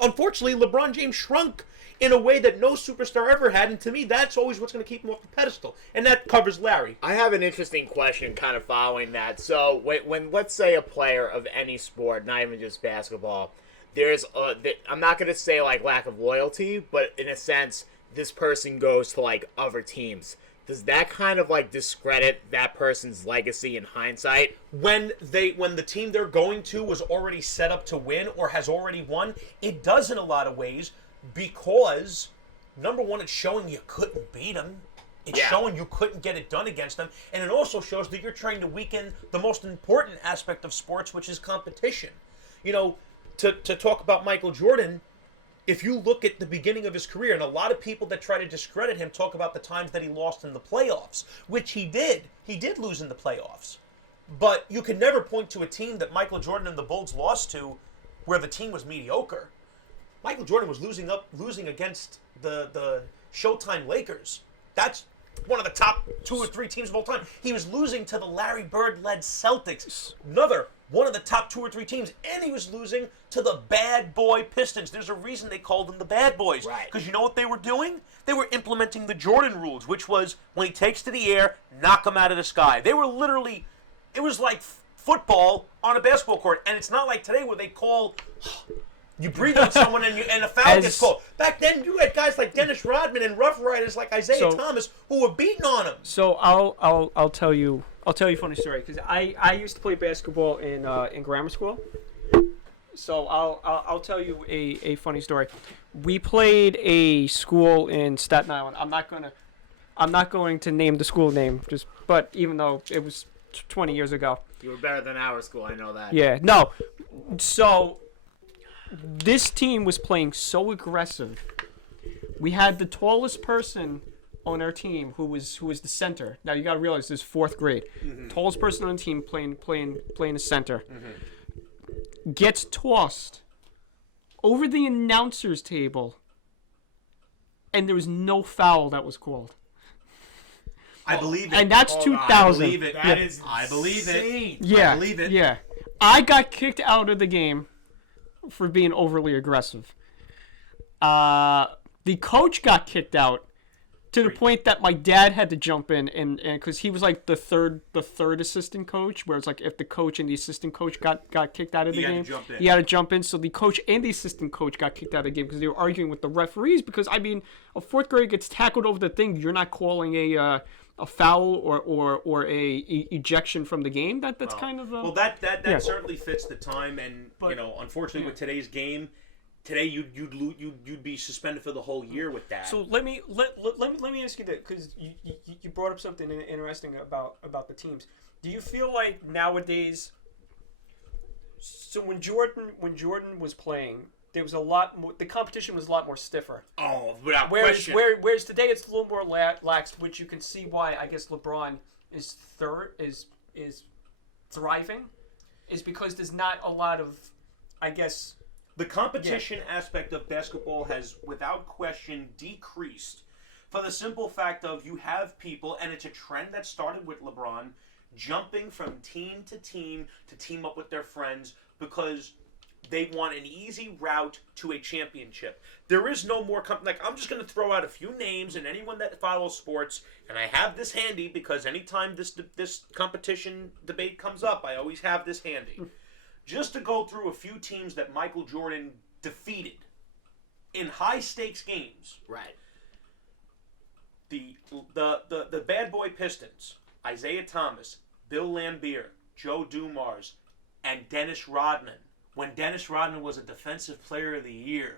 unfortunately LeBron James shrunk in a way that no superstar ever had. And to me, that's always what's going to keep him off the pedestal. And that covers Larry. I have an interesting question kind of following that. So when let's say a player of any sport, not even just basketball, there's I'm not going to say like lack of loyalty, but in a sense, this person goes to like other teams. Does that kind of like discredit that person's legacy in hindsight? When the team they're going to was already set up to win or has already won, it does in a lot of ways because, number one, it's showing you couldn't beat them. It's showing you couldn't get it done against them. And it also shows that you're trying to weaken the most important aspect of sports, which is competition. You know, to talk about Michael Jordan, if you look at the beginning of his career, and a lot of people that try to discredit him talk about the times that he lost in the playoffs, which he did. He did lose in the playoffs. But you can never point to a team that Michael Jordan and the Bulls lost to where the team was mediocre. Michael Jordan was losing against the Showtime Lakers. That's one of the top 2 or 3 teams of all time. He was losing to the Larry Bird-led Celtics, another one of the top 2 or 3 teams, and he was losing to the bad boy Pistons. There's a reason they called them the bad boys. Right. Because you know what they were doing? They were implementing the Jordan rules, which was when he takes to the air, knock him out of the sky. They were literally, it was like football on a basketball court, and it's not like today where they call, you breathe on someone and a foul gets called. Back then, you had guys like Dennis Rodman and Rough Riders like Isaiah Thomas who were beating on him. So I'll tell you a funny story because I used to play basketball in grammar school. So I'll tell you a funny story. We played a school in Staten Island. I'm not going to name the school name, but even though it was 20 years ago. You were better than our school, I know that. Yeah, no. So this team was playing so aggressive. We had the tallest person on our team who was the center. Now you got to realize this is 4th grade. Mm-hmm. Tallest person on the team playing the center. Mm-hmm. Gets tossed over the announcer's table, and there was no foul that was called. I believe it. And that's 2000. I believe it. I believe it. Yeah. I believe it. Yeah. I got kicked out of the game for being overly aggressive. The coach got kicked out to the point that my dad had to jump in and because he was like the third assistant coach, where it's like if the coach and the assistant coach got kicked out of the game, he had to jump in. So the coach and the assistant coach got kicked out of the game because they were arguing with the referees. Because I mean, a 4th grader gets tackled over the thing, you're not calling a foul or a ejection from the game. That's kind of that certainly fits the time, and unfortunately with today's game. Today you'd be suspended for the whole year with that. So let me ask you that, because you brought up something interesting about the teams. Do you feel like nowadays? So when Jordan was playing, there was a lot more. The competition was a lot more stiffer. Oh, without question. Whereas today it's a little more lax, which you can see why I guess LeBron is thriving, is because there's not a lot of, I guess. The competition aspect of basketball has, without question, decreased for the simple fact of you have people, and it's a trend that started with LeBron, jumping from team to team up with their friends because they want an easy route to a championship. There is no more I'm just going to throw out a few names, and anyone that follows sports, and I have this handy because anytime this competition debate comes up, I always have this handy. Just to go through a few teams that Michael Jordan defeated in high-stakes games. Right. The bad boy Pistons, Isaiah Thomas, Bill Laimbeer, Joe Dumars, and Dennis Rodman. When Dennis Rodman was a Defensive Player of the Year.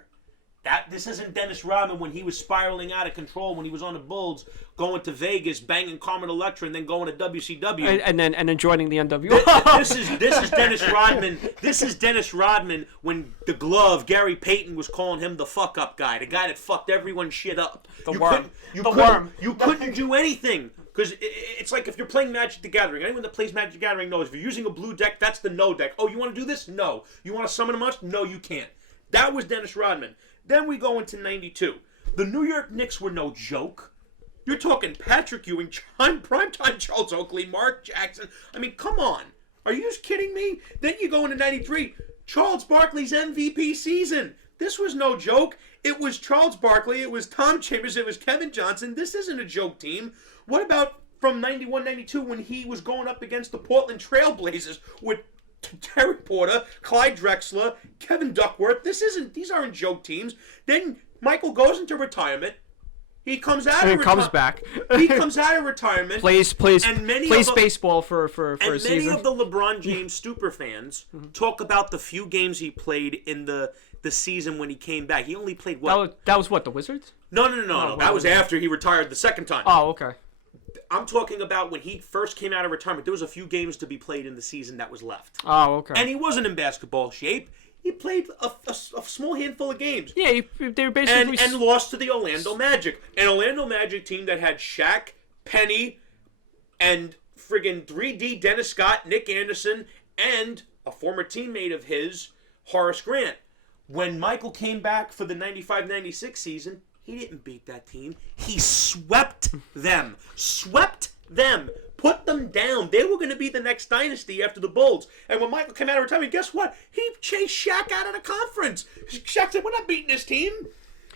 This isn't Dennis Rodman when he was spiraling out of control when he was on the Bulls, going to Vegas, banging Carmen Electra, and then going to WCW. And then joining the NWO. This is Dennis Rodman. This is Dennis Rodman when the glove, Gary Payton, was calling him the fuck up guy, the guy that fucked everyone's shit up. The worm. You couldn't do anything. Because it's like if you're playing Magic the Gathering. Anyone that plays Magic the Gathering knows if you're using a blue deck, that's the no deck. Oh, you want to do this? No. You want to summon a monster? No, you can't. That was Dennis Rodman. Then we go into 92. The New York Knicks were no joke. You're talking Patrick Ewing, primetime Charles Oakley, Mark Jackson. I mean, come on. Are you just kidding me? Then you go into 93. Charles Barkley's MVP season. This was no joke. It was Charles Barkley. It was Tom Chambers. It was Kevin Johnson. This isn't a joke team. What about from 91-92 when he was going up against the Portland Trailblazers with Terry Porter, Clyde Drexler, Kevin Duckworth? These aren't joke teams. Then Michael goes into retirement. He comes out of retirement. Comes back. He comes out of retirement. Plays baseball for a season. And many of the LeBron James stupor fans talk about the few games he played in the season when he came back. He only played what? That was what, the Wizards? No. That was after he retired the second time. Oh, okay. I'm talking about when he first came out of retirement. There was a few games to be played in the season that was left. Oh, okay. And he wasn't in basketball shape. He played a small handful of games. Yeah, they were basically... And lost to the Orlando Magic. An Orlando Magic team that had Shaq, Penny, and friggin' 3D Dennis Scott, Nick Anderson, and a former teammate of his, Horace Grant. When Michael came back for the 95-96 season, He didn't beat that team. He swept them. Swept them. Put them down. They were going to be the next dynasty after the Bulls. And when Michael came out of retirement, guess what? He chased Shaq out of the conference. Shaq said, we're not beating this team.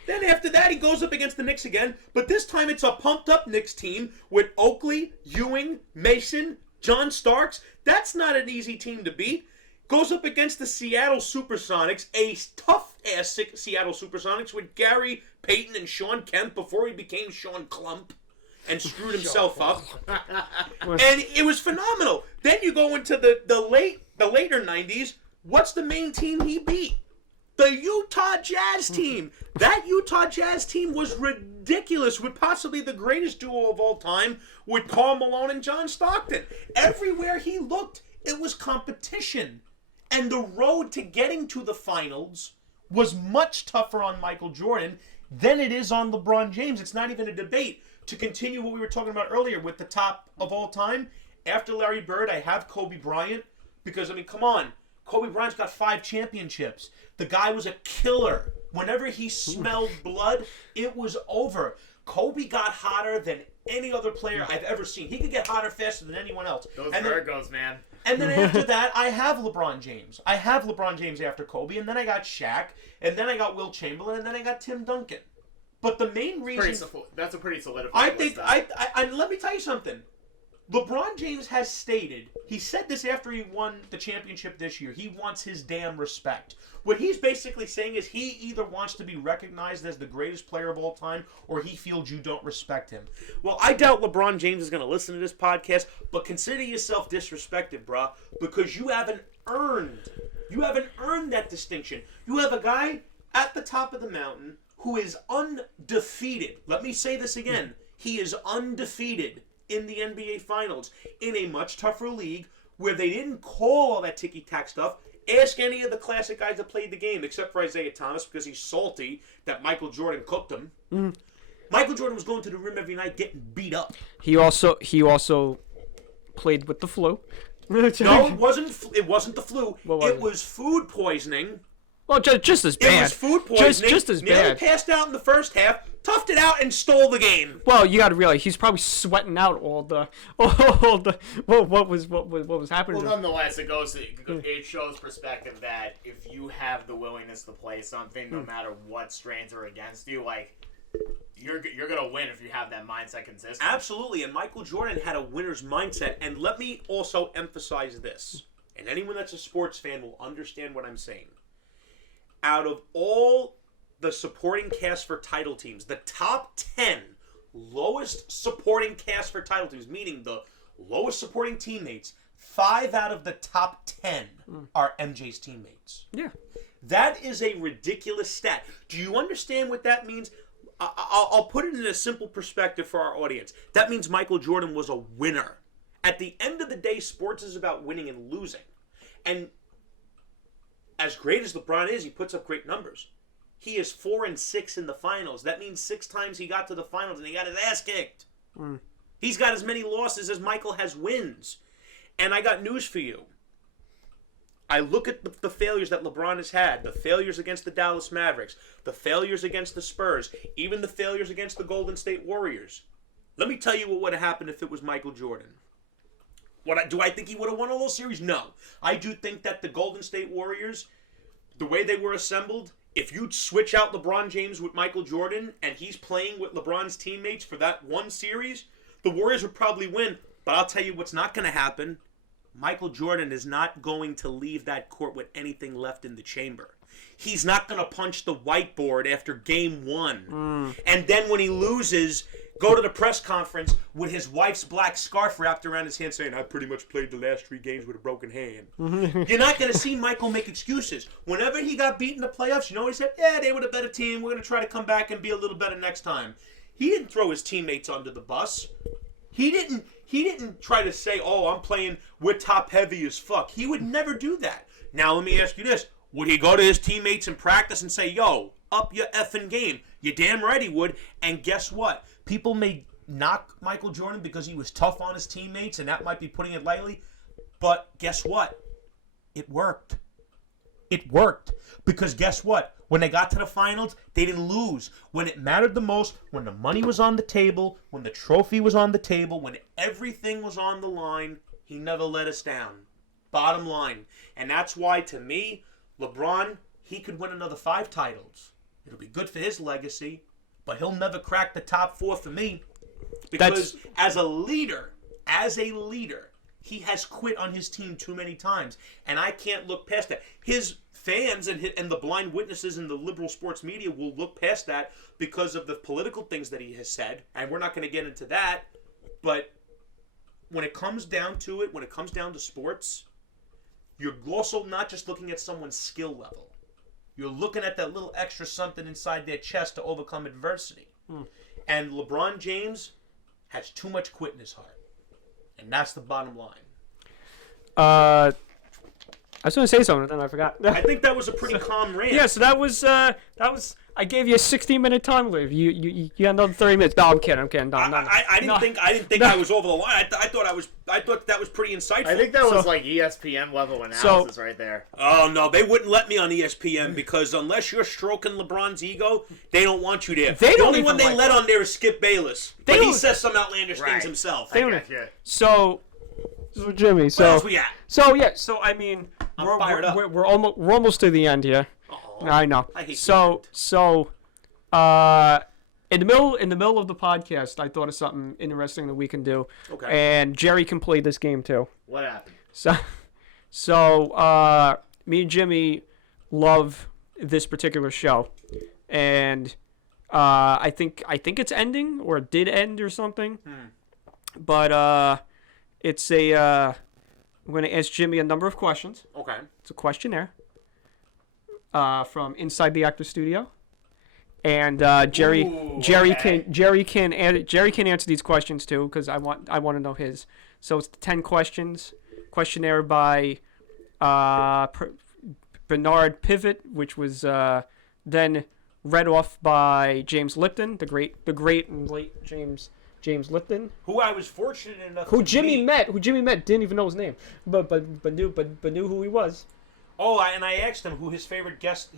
Then after that, he goes up against the Knicks again. But this time, it's a pumped-up Knicks team with Oakley, Ewing, Mason, John Starks. That's not an easy team to beat. Goes up against the Seattle Supersonics, a tough-ass Seattle Supersonics with Gary Payton and Sean Kemp before he became Sean Clump and screwed himself up. And it was phenomenal. Then you go into the later 90s. What's the main team he beat? The Utah Jazz team. That Utah Jazz team was ridiculous, with possibly the greatest duo of all time with Karl Malone and John Stockton. Everywhere he looked, it was competition. And the road to getting to the finals was much tougher on Michael Jordan than it is on LeBron James. It's not even a debate. To continue what we were talking about earlier with the top of all time, after Larry Bird, I have Kobe Bryant. Because, I mean, come on. Kobe Bryant's got 5 championships. The guy was a killer. Whenever he smelled blood, it was over. Kobe got hotter than any other player I've ever seen. He could get hotter faster than anyone else. Those Virgos, man. And then after that, I have LeBron James. I have LeBron James after Kobe, and then I got Shaq, and then I got Will Chamberlain, and then I got Tim Duncan. But the main reason... That's a pretty solidified list. Let me tell you something. LeBron James has stated, he said this after he won the championship this year, he wants his damn respect. What he's basically saying is he either wants to be recognized as the greatest player of all time, or he feels you don't respect him. Well, I doubt LeBron James is going to listen to this podcast, but consider yourself disrespected, bruh, because you haven't earned that distinction. You have a guy at the top of the mountain who is undefeated. Let me say this again. He is undefeated in the NBA Finals in a much tougher league where they didn't call all that ticky-tack stuff. Ask any of the classic guys that played the game, except for Isaiah Thomas, because he's salty that Michael Jordan cooked him. Mm. Michael Jordan was going to the rim every night getting beat up. He also played with the flu. No, it wasn't the flu. It was food poisoning. Well, just as bad. It was food poisoning. Just as Nearly bad. Passed out in the first half, toughed it out, and stole the game. Well, you got to realize he's probably sweating out all the what was happening. Well, nonetheless, it shows perspective that if you have the willingness to play something, no matter what strains are against you, like you're gonna win if you have that mindset consistently. Absolutely, and Michael Jordan had a winner's mindset. And let me also emphasize this, and anyone that's a sports fan will understand what I'm saying. Out of all the supporting cast for title teams, the top 10 lowest supporting cast for title teams, meaning the lowest supporting teammates, 5 out of the top 10 are MJ's teammates. Yeah. That is a ridiculous stat. Do you understand what that means? I'll put it in a simple perspective for our audience. That means Michael Jordan was a winner. At the end of the day, sports is about winning and losing. And as great as LeBron is, he puts up great numbers. He is 4-6 in the finals. That means 6 times he got to the finals and he got his ass kicked. He's got as many losses as Michael has wins. And I got news for you. I look at the failures that LeBron has had, the failures against the Dallas Mavericks, the failures against the Spurs, even the failures against the Golden State Warriors. Let me tell you what would have happened if it was Michael Jordan. Do I think he would have won all those series? No. I do think that the Golden State Warriors, the way they were assembled, if you'd switch out LeBron James with Michael Jordan and he's playing with LeBron's teammates for that one series, the Warriors would probably win. But I'll tell you what's not going to happen. Michael Jordan is not going to leave that court with anything left in the chamber. He's not going to punch the whiteboard after game 1. And then when he loses, go to the press conference with his wife's black scarf wrapped around his hand saying, I pretty much played the last 3 games with a broken hand. You're not going to see Michael make excuses. Whenever he got beat in the playoffs, you know what he said? Yeah, they were the better team. We're going to try to come back and be a little better next time. He didn't throw his teammates under the bus. He didn't try to say, oh, I'm playing, we're top heavy as fuck. He would never do that. Now let me ask you this. Would he go to his teammates in practice and say, yo, up your effing game? You're damn right he would. And guess what? People may knock Michael Jordan because he was tough on his teammates, and that might be putting it lightly. But guess what? It worked. It worked. Because guess what? When they got to the finals, they didn't lose. When it mattered the most, when the money was on the table, when the trophy was on the table, when everything was on the line, he never let us down. Bottom line. And that's why, to me, LeBron, he could win another 5 titles. It'll be good for his legacy, but he'll never crack the top 4 for me. Because as a leader, he has quit on his team too many times. And I can't look past that. His fans and the blind witnesses in the liberal sports media will look past that because of the political things that he has said. And we're not going to get into that. But when it comes down to it, when it comes down to sports, you're also not just looking at someone's skill level. You're looking at that little extra something inside their chest to overcome adversity. And LeBron James has too much quit in his heart. And that's the bottom line. I was going to say something, then I forgot. I think that was a pretty calm rant. Yeah, so that was. I gave you a 16-minute time limit. You had another 30 minutes. No, I'm kidding. No. I didn't think I was over the line. I thought that was pretty insightful. I think that was like ESPN level analysis right there. Oh no, they wouldn't let me on ESPN because unless you're stroking LeBron's ego, they don't want you there. The only one they let on there is Skip Bayless, but he says some outlandish things himself. So Jimmy, what else we got? So I mean, I'm fired up. We're almost to the end here. Oh, I know. I hate in the middle of the podcast, I thought of something interesting that we can do. Okay. And Jerry can play this game too. What happened? So me and Jimmy love this particular show, and I think it's ending or did end or something. But it's a. I'm going to ask Jimmy a number of questions. Okay. It's a questionnaire from inside the actor studio, and Jerry can answer these questions too because I want to know his. So it's 10 questions. Questionnaire by Bernard Pivot, which was then read off by James Lipton, the great and late James Lipton, who I was fortunate enough who to Jimmy meet. met, didn't even know his name, but knew who he was. Oh, and I asked him who his favorite guest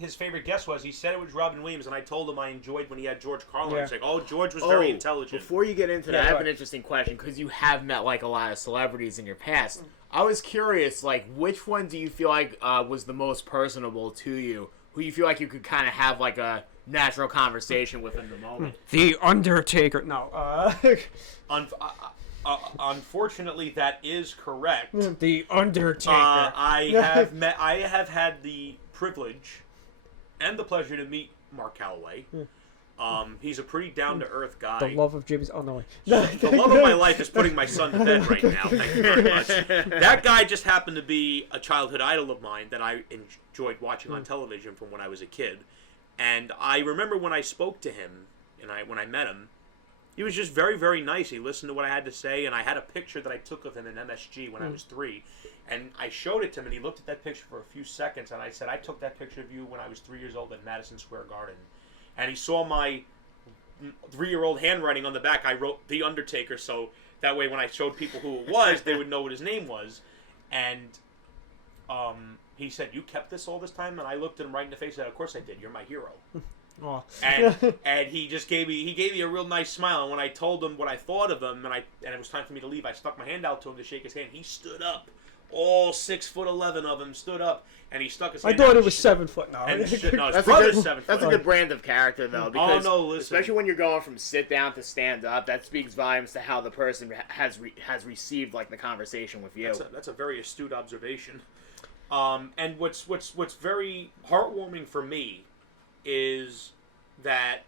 was. He said it was Robin Williams, and I told him I enjoyed when he had George Carlin. Yeah. He's like, "Oh, George was very intelligent." Before you get into that, I have an interesting question because you have met like a lot of celebrities in your past. I was curious, like, which one do you feel like was the most personable to you? Who you feel like you could kind of have like a natural conversation with in the moment? The Undertaker. No. Unfortunately, that is correct. The Undertaker. I have had the privilege and the pleasure to meet Mark Calloway. He's a pretty down-to-earth guy. The love of Jimmy's. Oh no. The love of my life is putting my son to bed right now. Thank you very much. That guy just happened to be a childhood idol of mine that I enjoyed watching on television from when I was a kid. And I remember when I spoke to him and when I met him, he was just very, very nice. He listened to what I had to say, and I had a picture that I took of him in MSG when I was 3. And I showed it to him, and he looked at that picture for a few seconds, and I said, I took that picture of you when I was 3 years old at Madison Square Garden. And he saw my 3-year-old handwriting on the back. I wrote The Undertaker, so that way when I showed people who it was, they would know what his name was. And he said, "You kept this all this time?" And I looked at him right in the face and said, "Of course I did. You're my hero." Oh. And he just gave me a real nice smile. And when I told him what I thought of him, and it was time for me to leave, I stuck my hand out to him to shake his hand. He stood up. All 6'11" of him stood up, and he stuck his hand out. I thought it was 7 foot. No, no, his brother's 7 foot. That's a good brand of character, though. Because listen. Especially when you're going from sit down to stand up, that speaks volumes to how the person has received like the conversation with you. That's a very astute observation. And what's very heartwarming for me is that,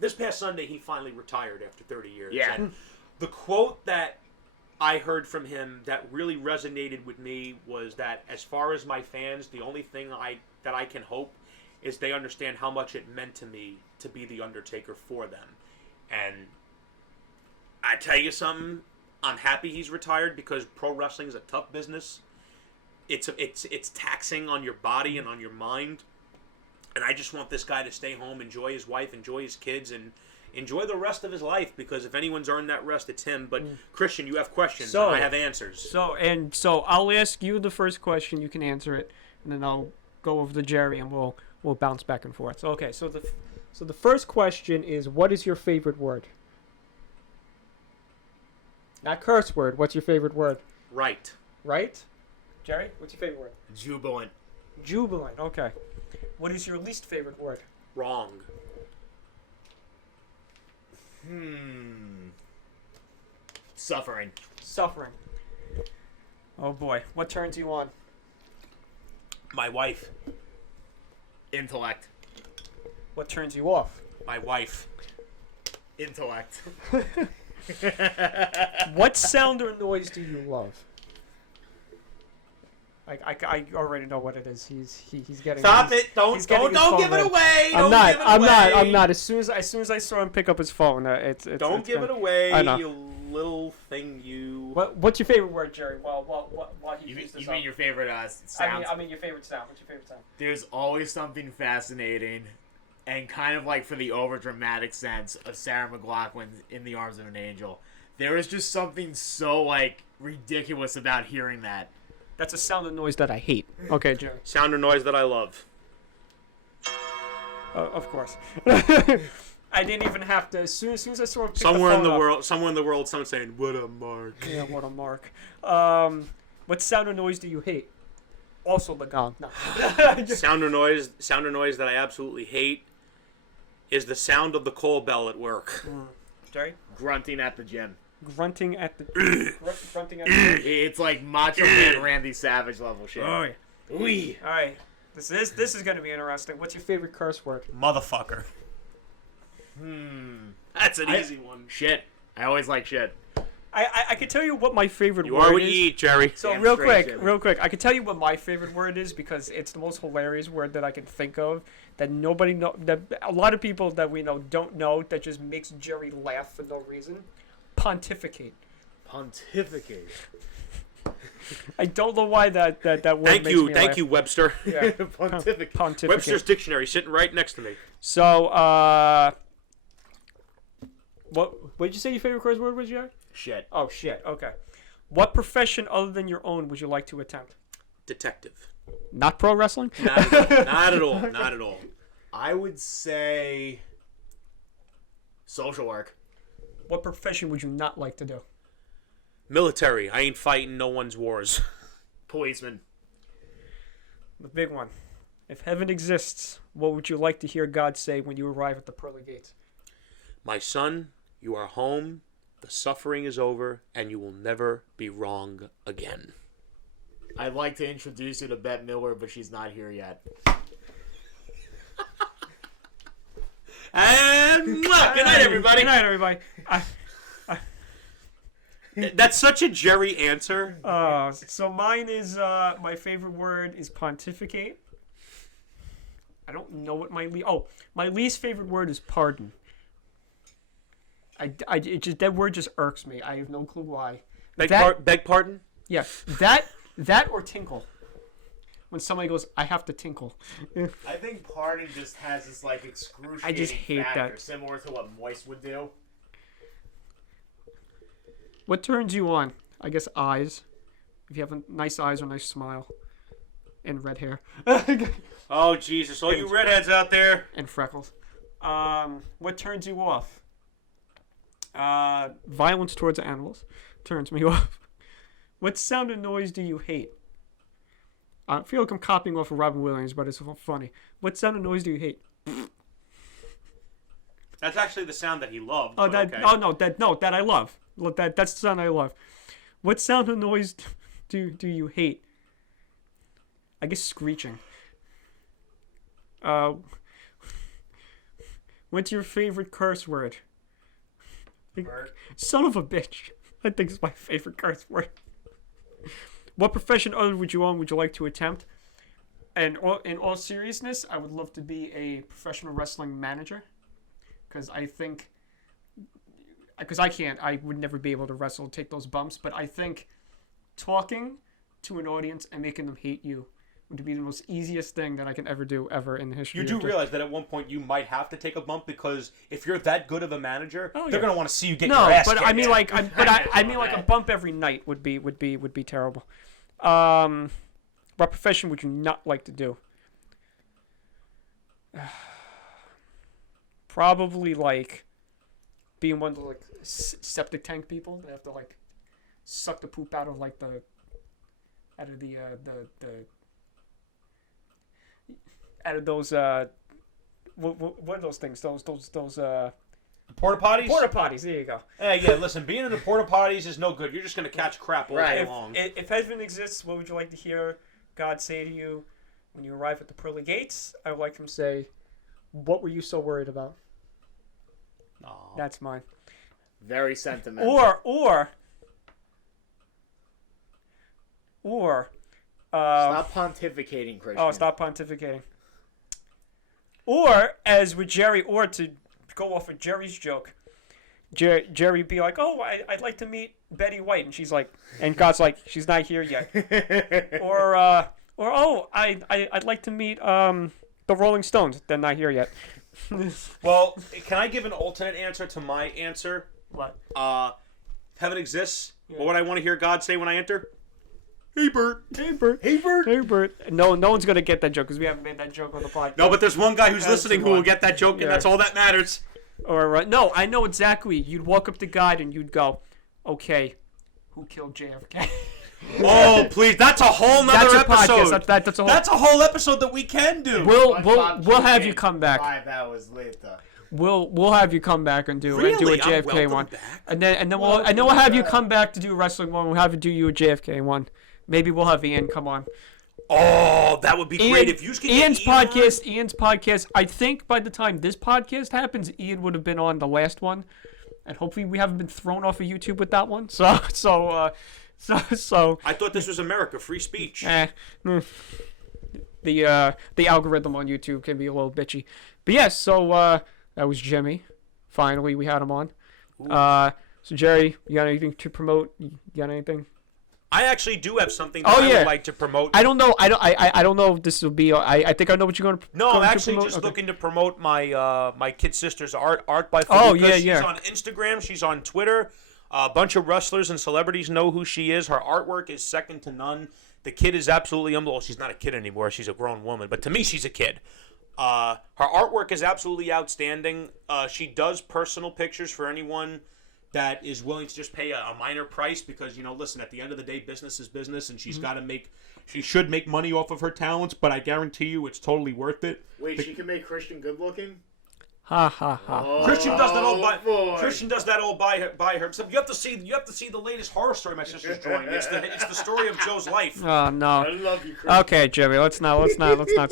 this past Sunday he finally retired after 30 years. Yeah. And the quote that I heard from him that really resonated with me was that as far as my fans, the only thing that I can hope is they understand how much it meant to me to be the Undertaker for them. And I tell you something, I'm happy he's retired because pro wrestling is a tough business. It's taxing on your body and on your mind. And I just want this guy to stay home, enjoy his wife, enjoy his kids, and enjoy the rest of his life, because if anyone's earned that rest, it's him. But Christian, you have questions, and I have answers. So I'll ask you the first question. You can answer it, and then I'll go over to Jerry, and we'll bounce back and forth. So, okay, so the first question is, what is your favorite word? Not curse word. What's your favorite word? Right. Right? Jerry, what's your favorite word? Jubilant. Jubilant. Okay. What is your least favorite word? Wrong. Suffering. Suffering. Oh boy, what turns you on? My wife. Intellect. What turns you off? My wife. Intellect. What sound or noise do you love? I already know what it is. He's getting. Stop it! Don't he's getting his don't phone give it ready. away! I'm Don't not. give it I'm away. not. I'm not. As soon as I saw him pick up his phone, it's Don't give it away, I know. you little thing, you. What's your favorite word, Jerry? While he You uses this mean up? your favorite sounds? I mean your favorite sound. What's your favorite sound? There's always something fascinating and kind of like for the overdramatic sense of Sarah McLachlan in The Arms of an Angel. There is just something so like ridiculous about hearing that. That's a sound and noise that I hate. Okay, Jerry. Sound or noise that I love. Of course. I didn't even have to. As soon as I saw him pick Somewhere the in the phone up, world, someone's saying, "What a mark." Yeah, what a mark. What sound or noise do you hate? Also the gong. No. Sound or noise that I absolutely hate is the sound of the call bell at work. Jerry? Grunting at the gym. Grunting at the grunting at the It's like Macho Man Randy Savage level shit. Oh yeah. Wee. All right. This is going to be interesting. What's your favorite curse word? Motherfucker. That's an I- easy one. Shit. I always like shit. I can tell you what my favorite You word are what is. you eat, Jerry. So Damn real straight, Jimmy. quick, I can tell you what my favorite word is because it's the most hilarious word that I can think of that nobody know, that a lot of people that we know don't know, that just makes Jerry laugh for no reason. Pontificate. Pontificate. I don't know why that word Thank makes you, me thank laugh. you, Webster. Yeah. Pontificate. Pontificate. Webster's dictionary sitting right next to me. So, what did you say your favorite curse word was, Jerry? Shit. Oh shit. Okay. What profession other than your own would you like to attempt? Detective. Not pro wrestling. Not at all. Not at all. Not at all. I would say social work. What profession would you not like to do? Military. I ain't fighting no one's wars. Policeman. The big one. If heaven exists, what would you like to hear God say when you arrive at the pearly gates? My son, you are home. The suffering is over, and you will never be wrong again. I'd like to introduce you to Bette Miller, but she's not here yet. And good night, everybody. Good night, everybody. That's such a Jerry answer. So mine is my favorite word is pontificate. I don't know what my least favorite word is pardon. That word just irks me. I have no clue why. Beg pardon? Yeah, that or tinkle. When somebody goes, I have to tinkle. I think pardon just has this like excruciating I just hate factor, that. similar to what moist would do. What turns you on? I guess eyes. If you have nice eyes or nice smile. And red hair. Oh, Jesus. All you redheads out there. And freckles. What turns you off? Violence towards animals turns me off. What sound and noise do you hate? I feel like I'm copying off of Robin Williams, but it's funny. What sound and noise do you hate? That's actually the sound that he loved. Oh, but that. okay. Oh no, that I love. That's the sound I love. What sound and noise do you hate? I guess screeching. What's your favorite curse word? Bird. Son of a bitch. I think it's my favorite curse word. What profession other would you like to attempt? And in all seriousness, I would love to be a professional wrestling manager. Because I would never be able to wrestle, take those bumps. But I think talking to an audience and making them hate you would be the most easiest thing that I can ever do in the history. You do realize that at one point you might have to take a bump because if you're that good of a manager, they're going to want to see you get your ass but kicked. I mean like a bump every night would be terrible. What profession would you not like to do? Probably like being one of the like septic tank people that have to like suck the poop out of like the out of those what are those things? Those Porta potties? porta potties. There you go. Yeah, listen, being in the porta potties is no good. You're just going to catch crap all day long. If heaven exists, what would you like to hear God say to you when you arrive at the pearly gates? I would like him to say, "What were you so worried about?" Aw. That's mine. Very sentimental. Or Stop pontificating, Christian. oh, stop pontificating. Or as with Jerry, or to go off of Jerry's joke, Jerry be like, "Oh, I'd like to meet Betty White," and she's like, and God's like, "She's not here yet." or oh, I'd like to meet the Rolling Stones. They're not here yet. Well, can I give an alternate answer to my answer? What? Heaven exists. Yeah. What would I want to hear God say when I enter? Hey, Bert. Hey, Bert. Hey, Bert. Hey, Bert. No one's gonna get that joke because we haven't made that joke on the podcast. No, but there's one guy who's That's listening the who will one. get that joke, and Yeah. that's all that matters. Or no, I know exactly. You'd walk up to God and you'd go, "Okay, who killed JFK?" Oh, please. That's a whole nother That's a episode. podcast. That's a whole. That's a whole episode that we can do. We'll have you come back. 5 hours later. We'll have you come back and do a Really? I'm JFK welcome one, back. and then we'll Welcome have you back. come back to do a wrestling one. We'll have you a JFK one. Maybe we'll have Ian come on. Oh, that would be great. If you could get Ian's Ian on- podcast. Ian's podcast. I think by the time this podcast happens, Ian would have been on the last one, and hopefully we haven't been thrown off of YouTube with that one. So. I thought this was America, free speech. The algorithm on YouTube can be a little bitchy, but yes. So that was Jimmy. Finally, we had him on. So Jerry, you got anything to promote? You got anything? I actually do have something that I would like to promote. I don't know. I don't know if this will be. I think I know what you're going to. No, I'm actually promote. just Okay. looking to promote my my kid sister's art by Fallucca. Oh, yeah, She's yeah. on Instagram. She's on Twitter. A bunch of wrestlers and celebrities know who she is. Her artwork is second to none. The kid is absolutely unbelievable. She's not a kid anymore. She's a grown woman. But to me, she's a kid. Her artwork is absolutely outstanding. She does personal pictures for anyone that is willing to just pay a minor price because, listen, at the end of the day, business is business, and she's got to she should make money off of her talents, but I guarantee you it's totally worth it. Wait, she can make Christian good looking? Ha ha ha. Oh, Christian does that all by boy. Christian does that all by her. So you have to see the latest horror story my sister's drawing. It's the story of Joe's life. Oh I no. love you, Christian. Okay, Jimmy. Let's not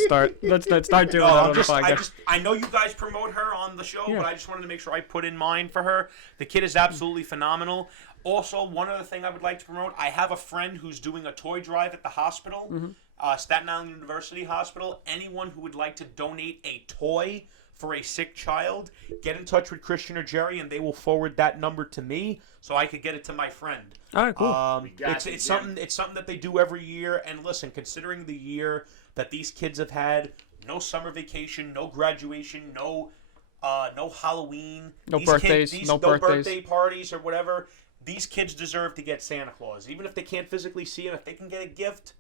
start. Let's not start doing that on the podcast. I know you guys promote her on the show, Yeah. but I just wanted to make sure I put in mine for her. The kid is absolutely phenomenal. Also, one other thing I would like to promote, I have a friend who's doing a toy drive at the hospital, Staten Island University Hospital. Anyone who would like to donate a toy for a sick child, get in touch with Christian or Gerry, and they will forward that number to me so I could get it to my friend. All right, cool. It's something that they do every year. And listen, considering the year that these kids have had, no summer vacation, no graduation, no Halloween, No these birthdays, kids, no birthdays. birthday parties or whatever. These kids deserve to get Santa Claus, even if they can't physically see him. If they can get a gift,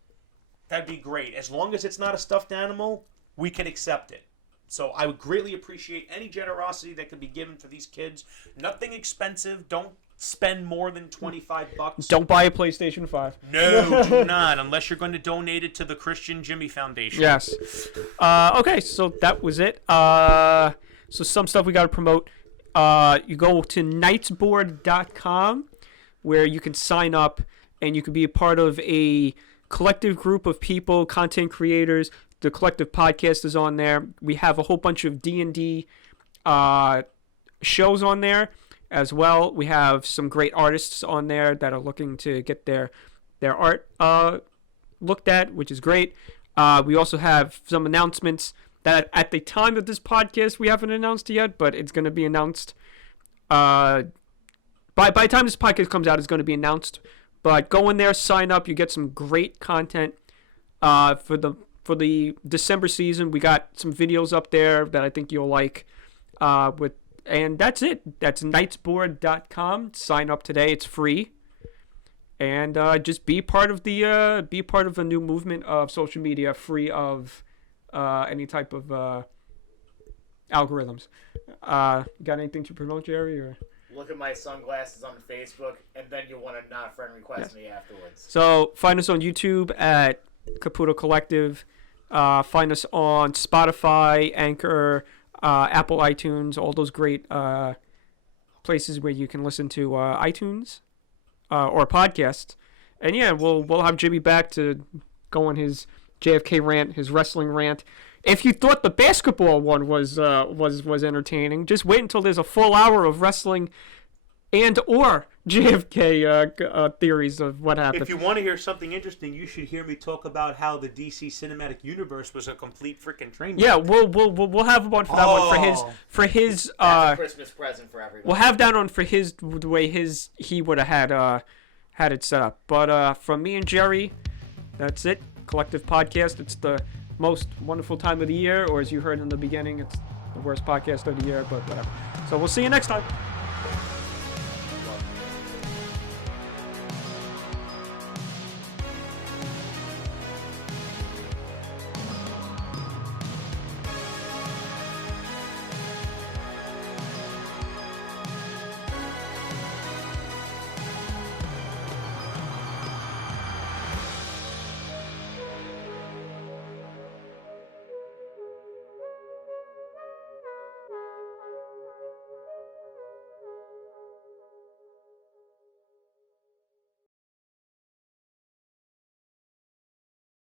that'd be great. As long as it's not a stuffed animal, we can accept it. So I would greatly appreciate any generosity that could be given for these kids. Nothing expensive. Don't spend more than $25. Don't buy a PlayStation 5. No, do not, unless you're going to donate it to the Christian Jimmy Foundation. Yes. Okay, so that was it. So some stuff we got to promote. You go to nightsboard.com where you can sign up and you can be a part of a collective group of people, content creators. The collective podcast is on there. We have a whole bunch of D&D shows on there as well. We have some great artists on there that are looking to get their art looked at, which is great. We also have some announcements that at the time of this podcast we haven't announced yet, but it's going to be announced. By the time this podcast comes out, it's going to be announced. But go in there, sign up. You get some great content for the December season. We got some videos up there that I think you'll like. And that's it. That's nightsboard.com. Sign up today. It's free. And just be part of the new movement of social media, free of any type of algorithms. Got anything to promote, Jerry? Or Look at my sunglasses on Facebook, and then you'll want to not friend request me afterwards. so find us on YouTube at Caputo Collective. Find us on Spotify, Anchor, Apple iTunes, all those great places where you can listen to iTunes or podcasts. And yeah, we'll have Jimmy back to go on his JFK rant, his wrestling rant. If you thought the basketball one was entertaining, just wait until there's a full hour of wrestling and or JFK theories of what happened. If you want to hear something interesting, you should hear me talk about how the DC Cinematic Universe was a complete freaking train wreck. Yeah, we'll have him on for that one for his That's a Christmas present for everybody. we'll have that on for his the way he would have had it set up. But from me and Jerry, that's it. Collective Podcast. It's the most wonderful time of the year, or as you heard in the beginning, it's the worst podcast of the year, but whatever. So we'll see you next time.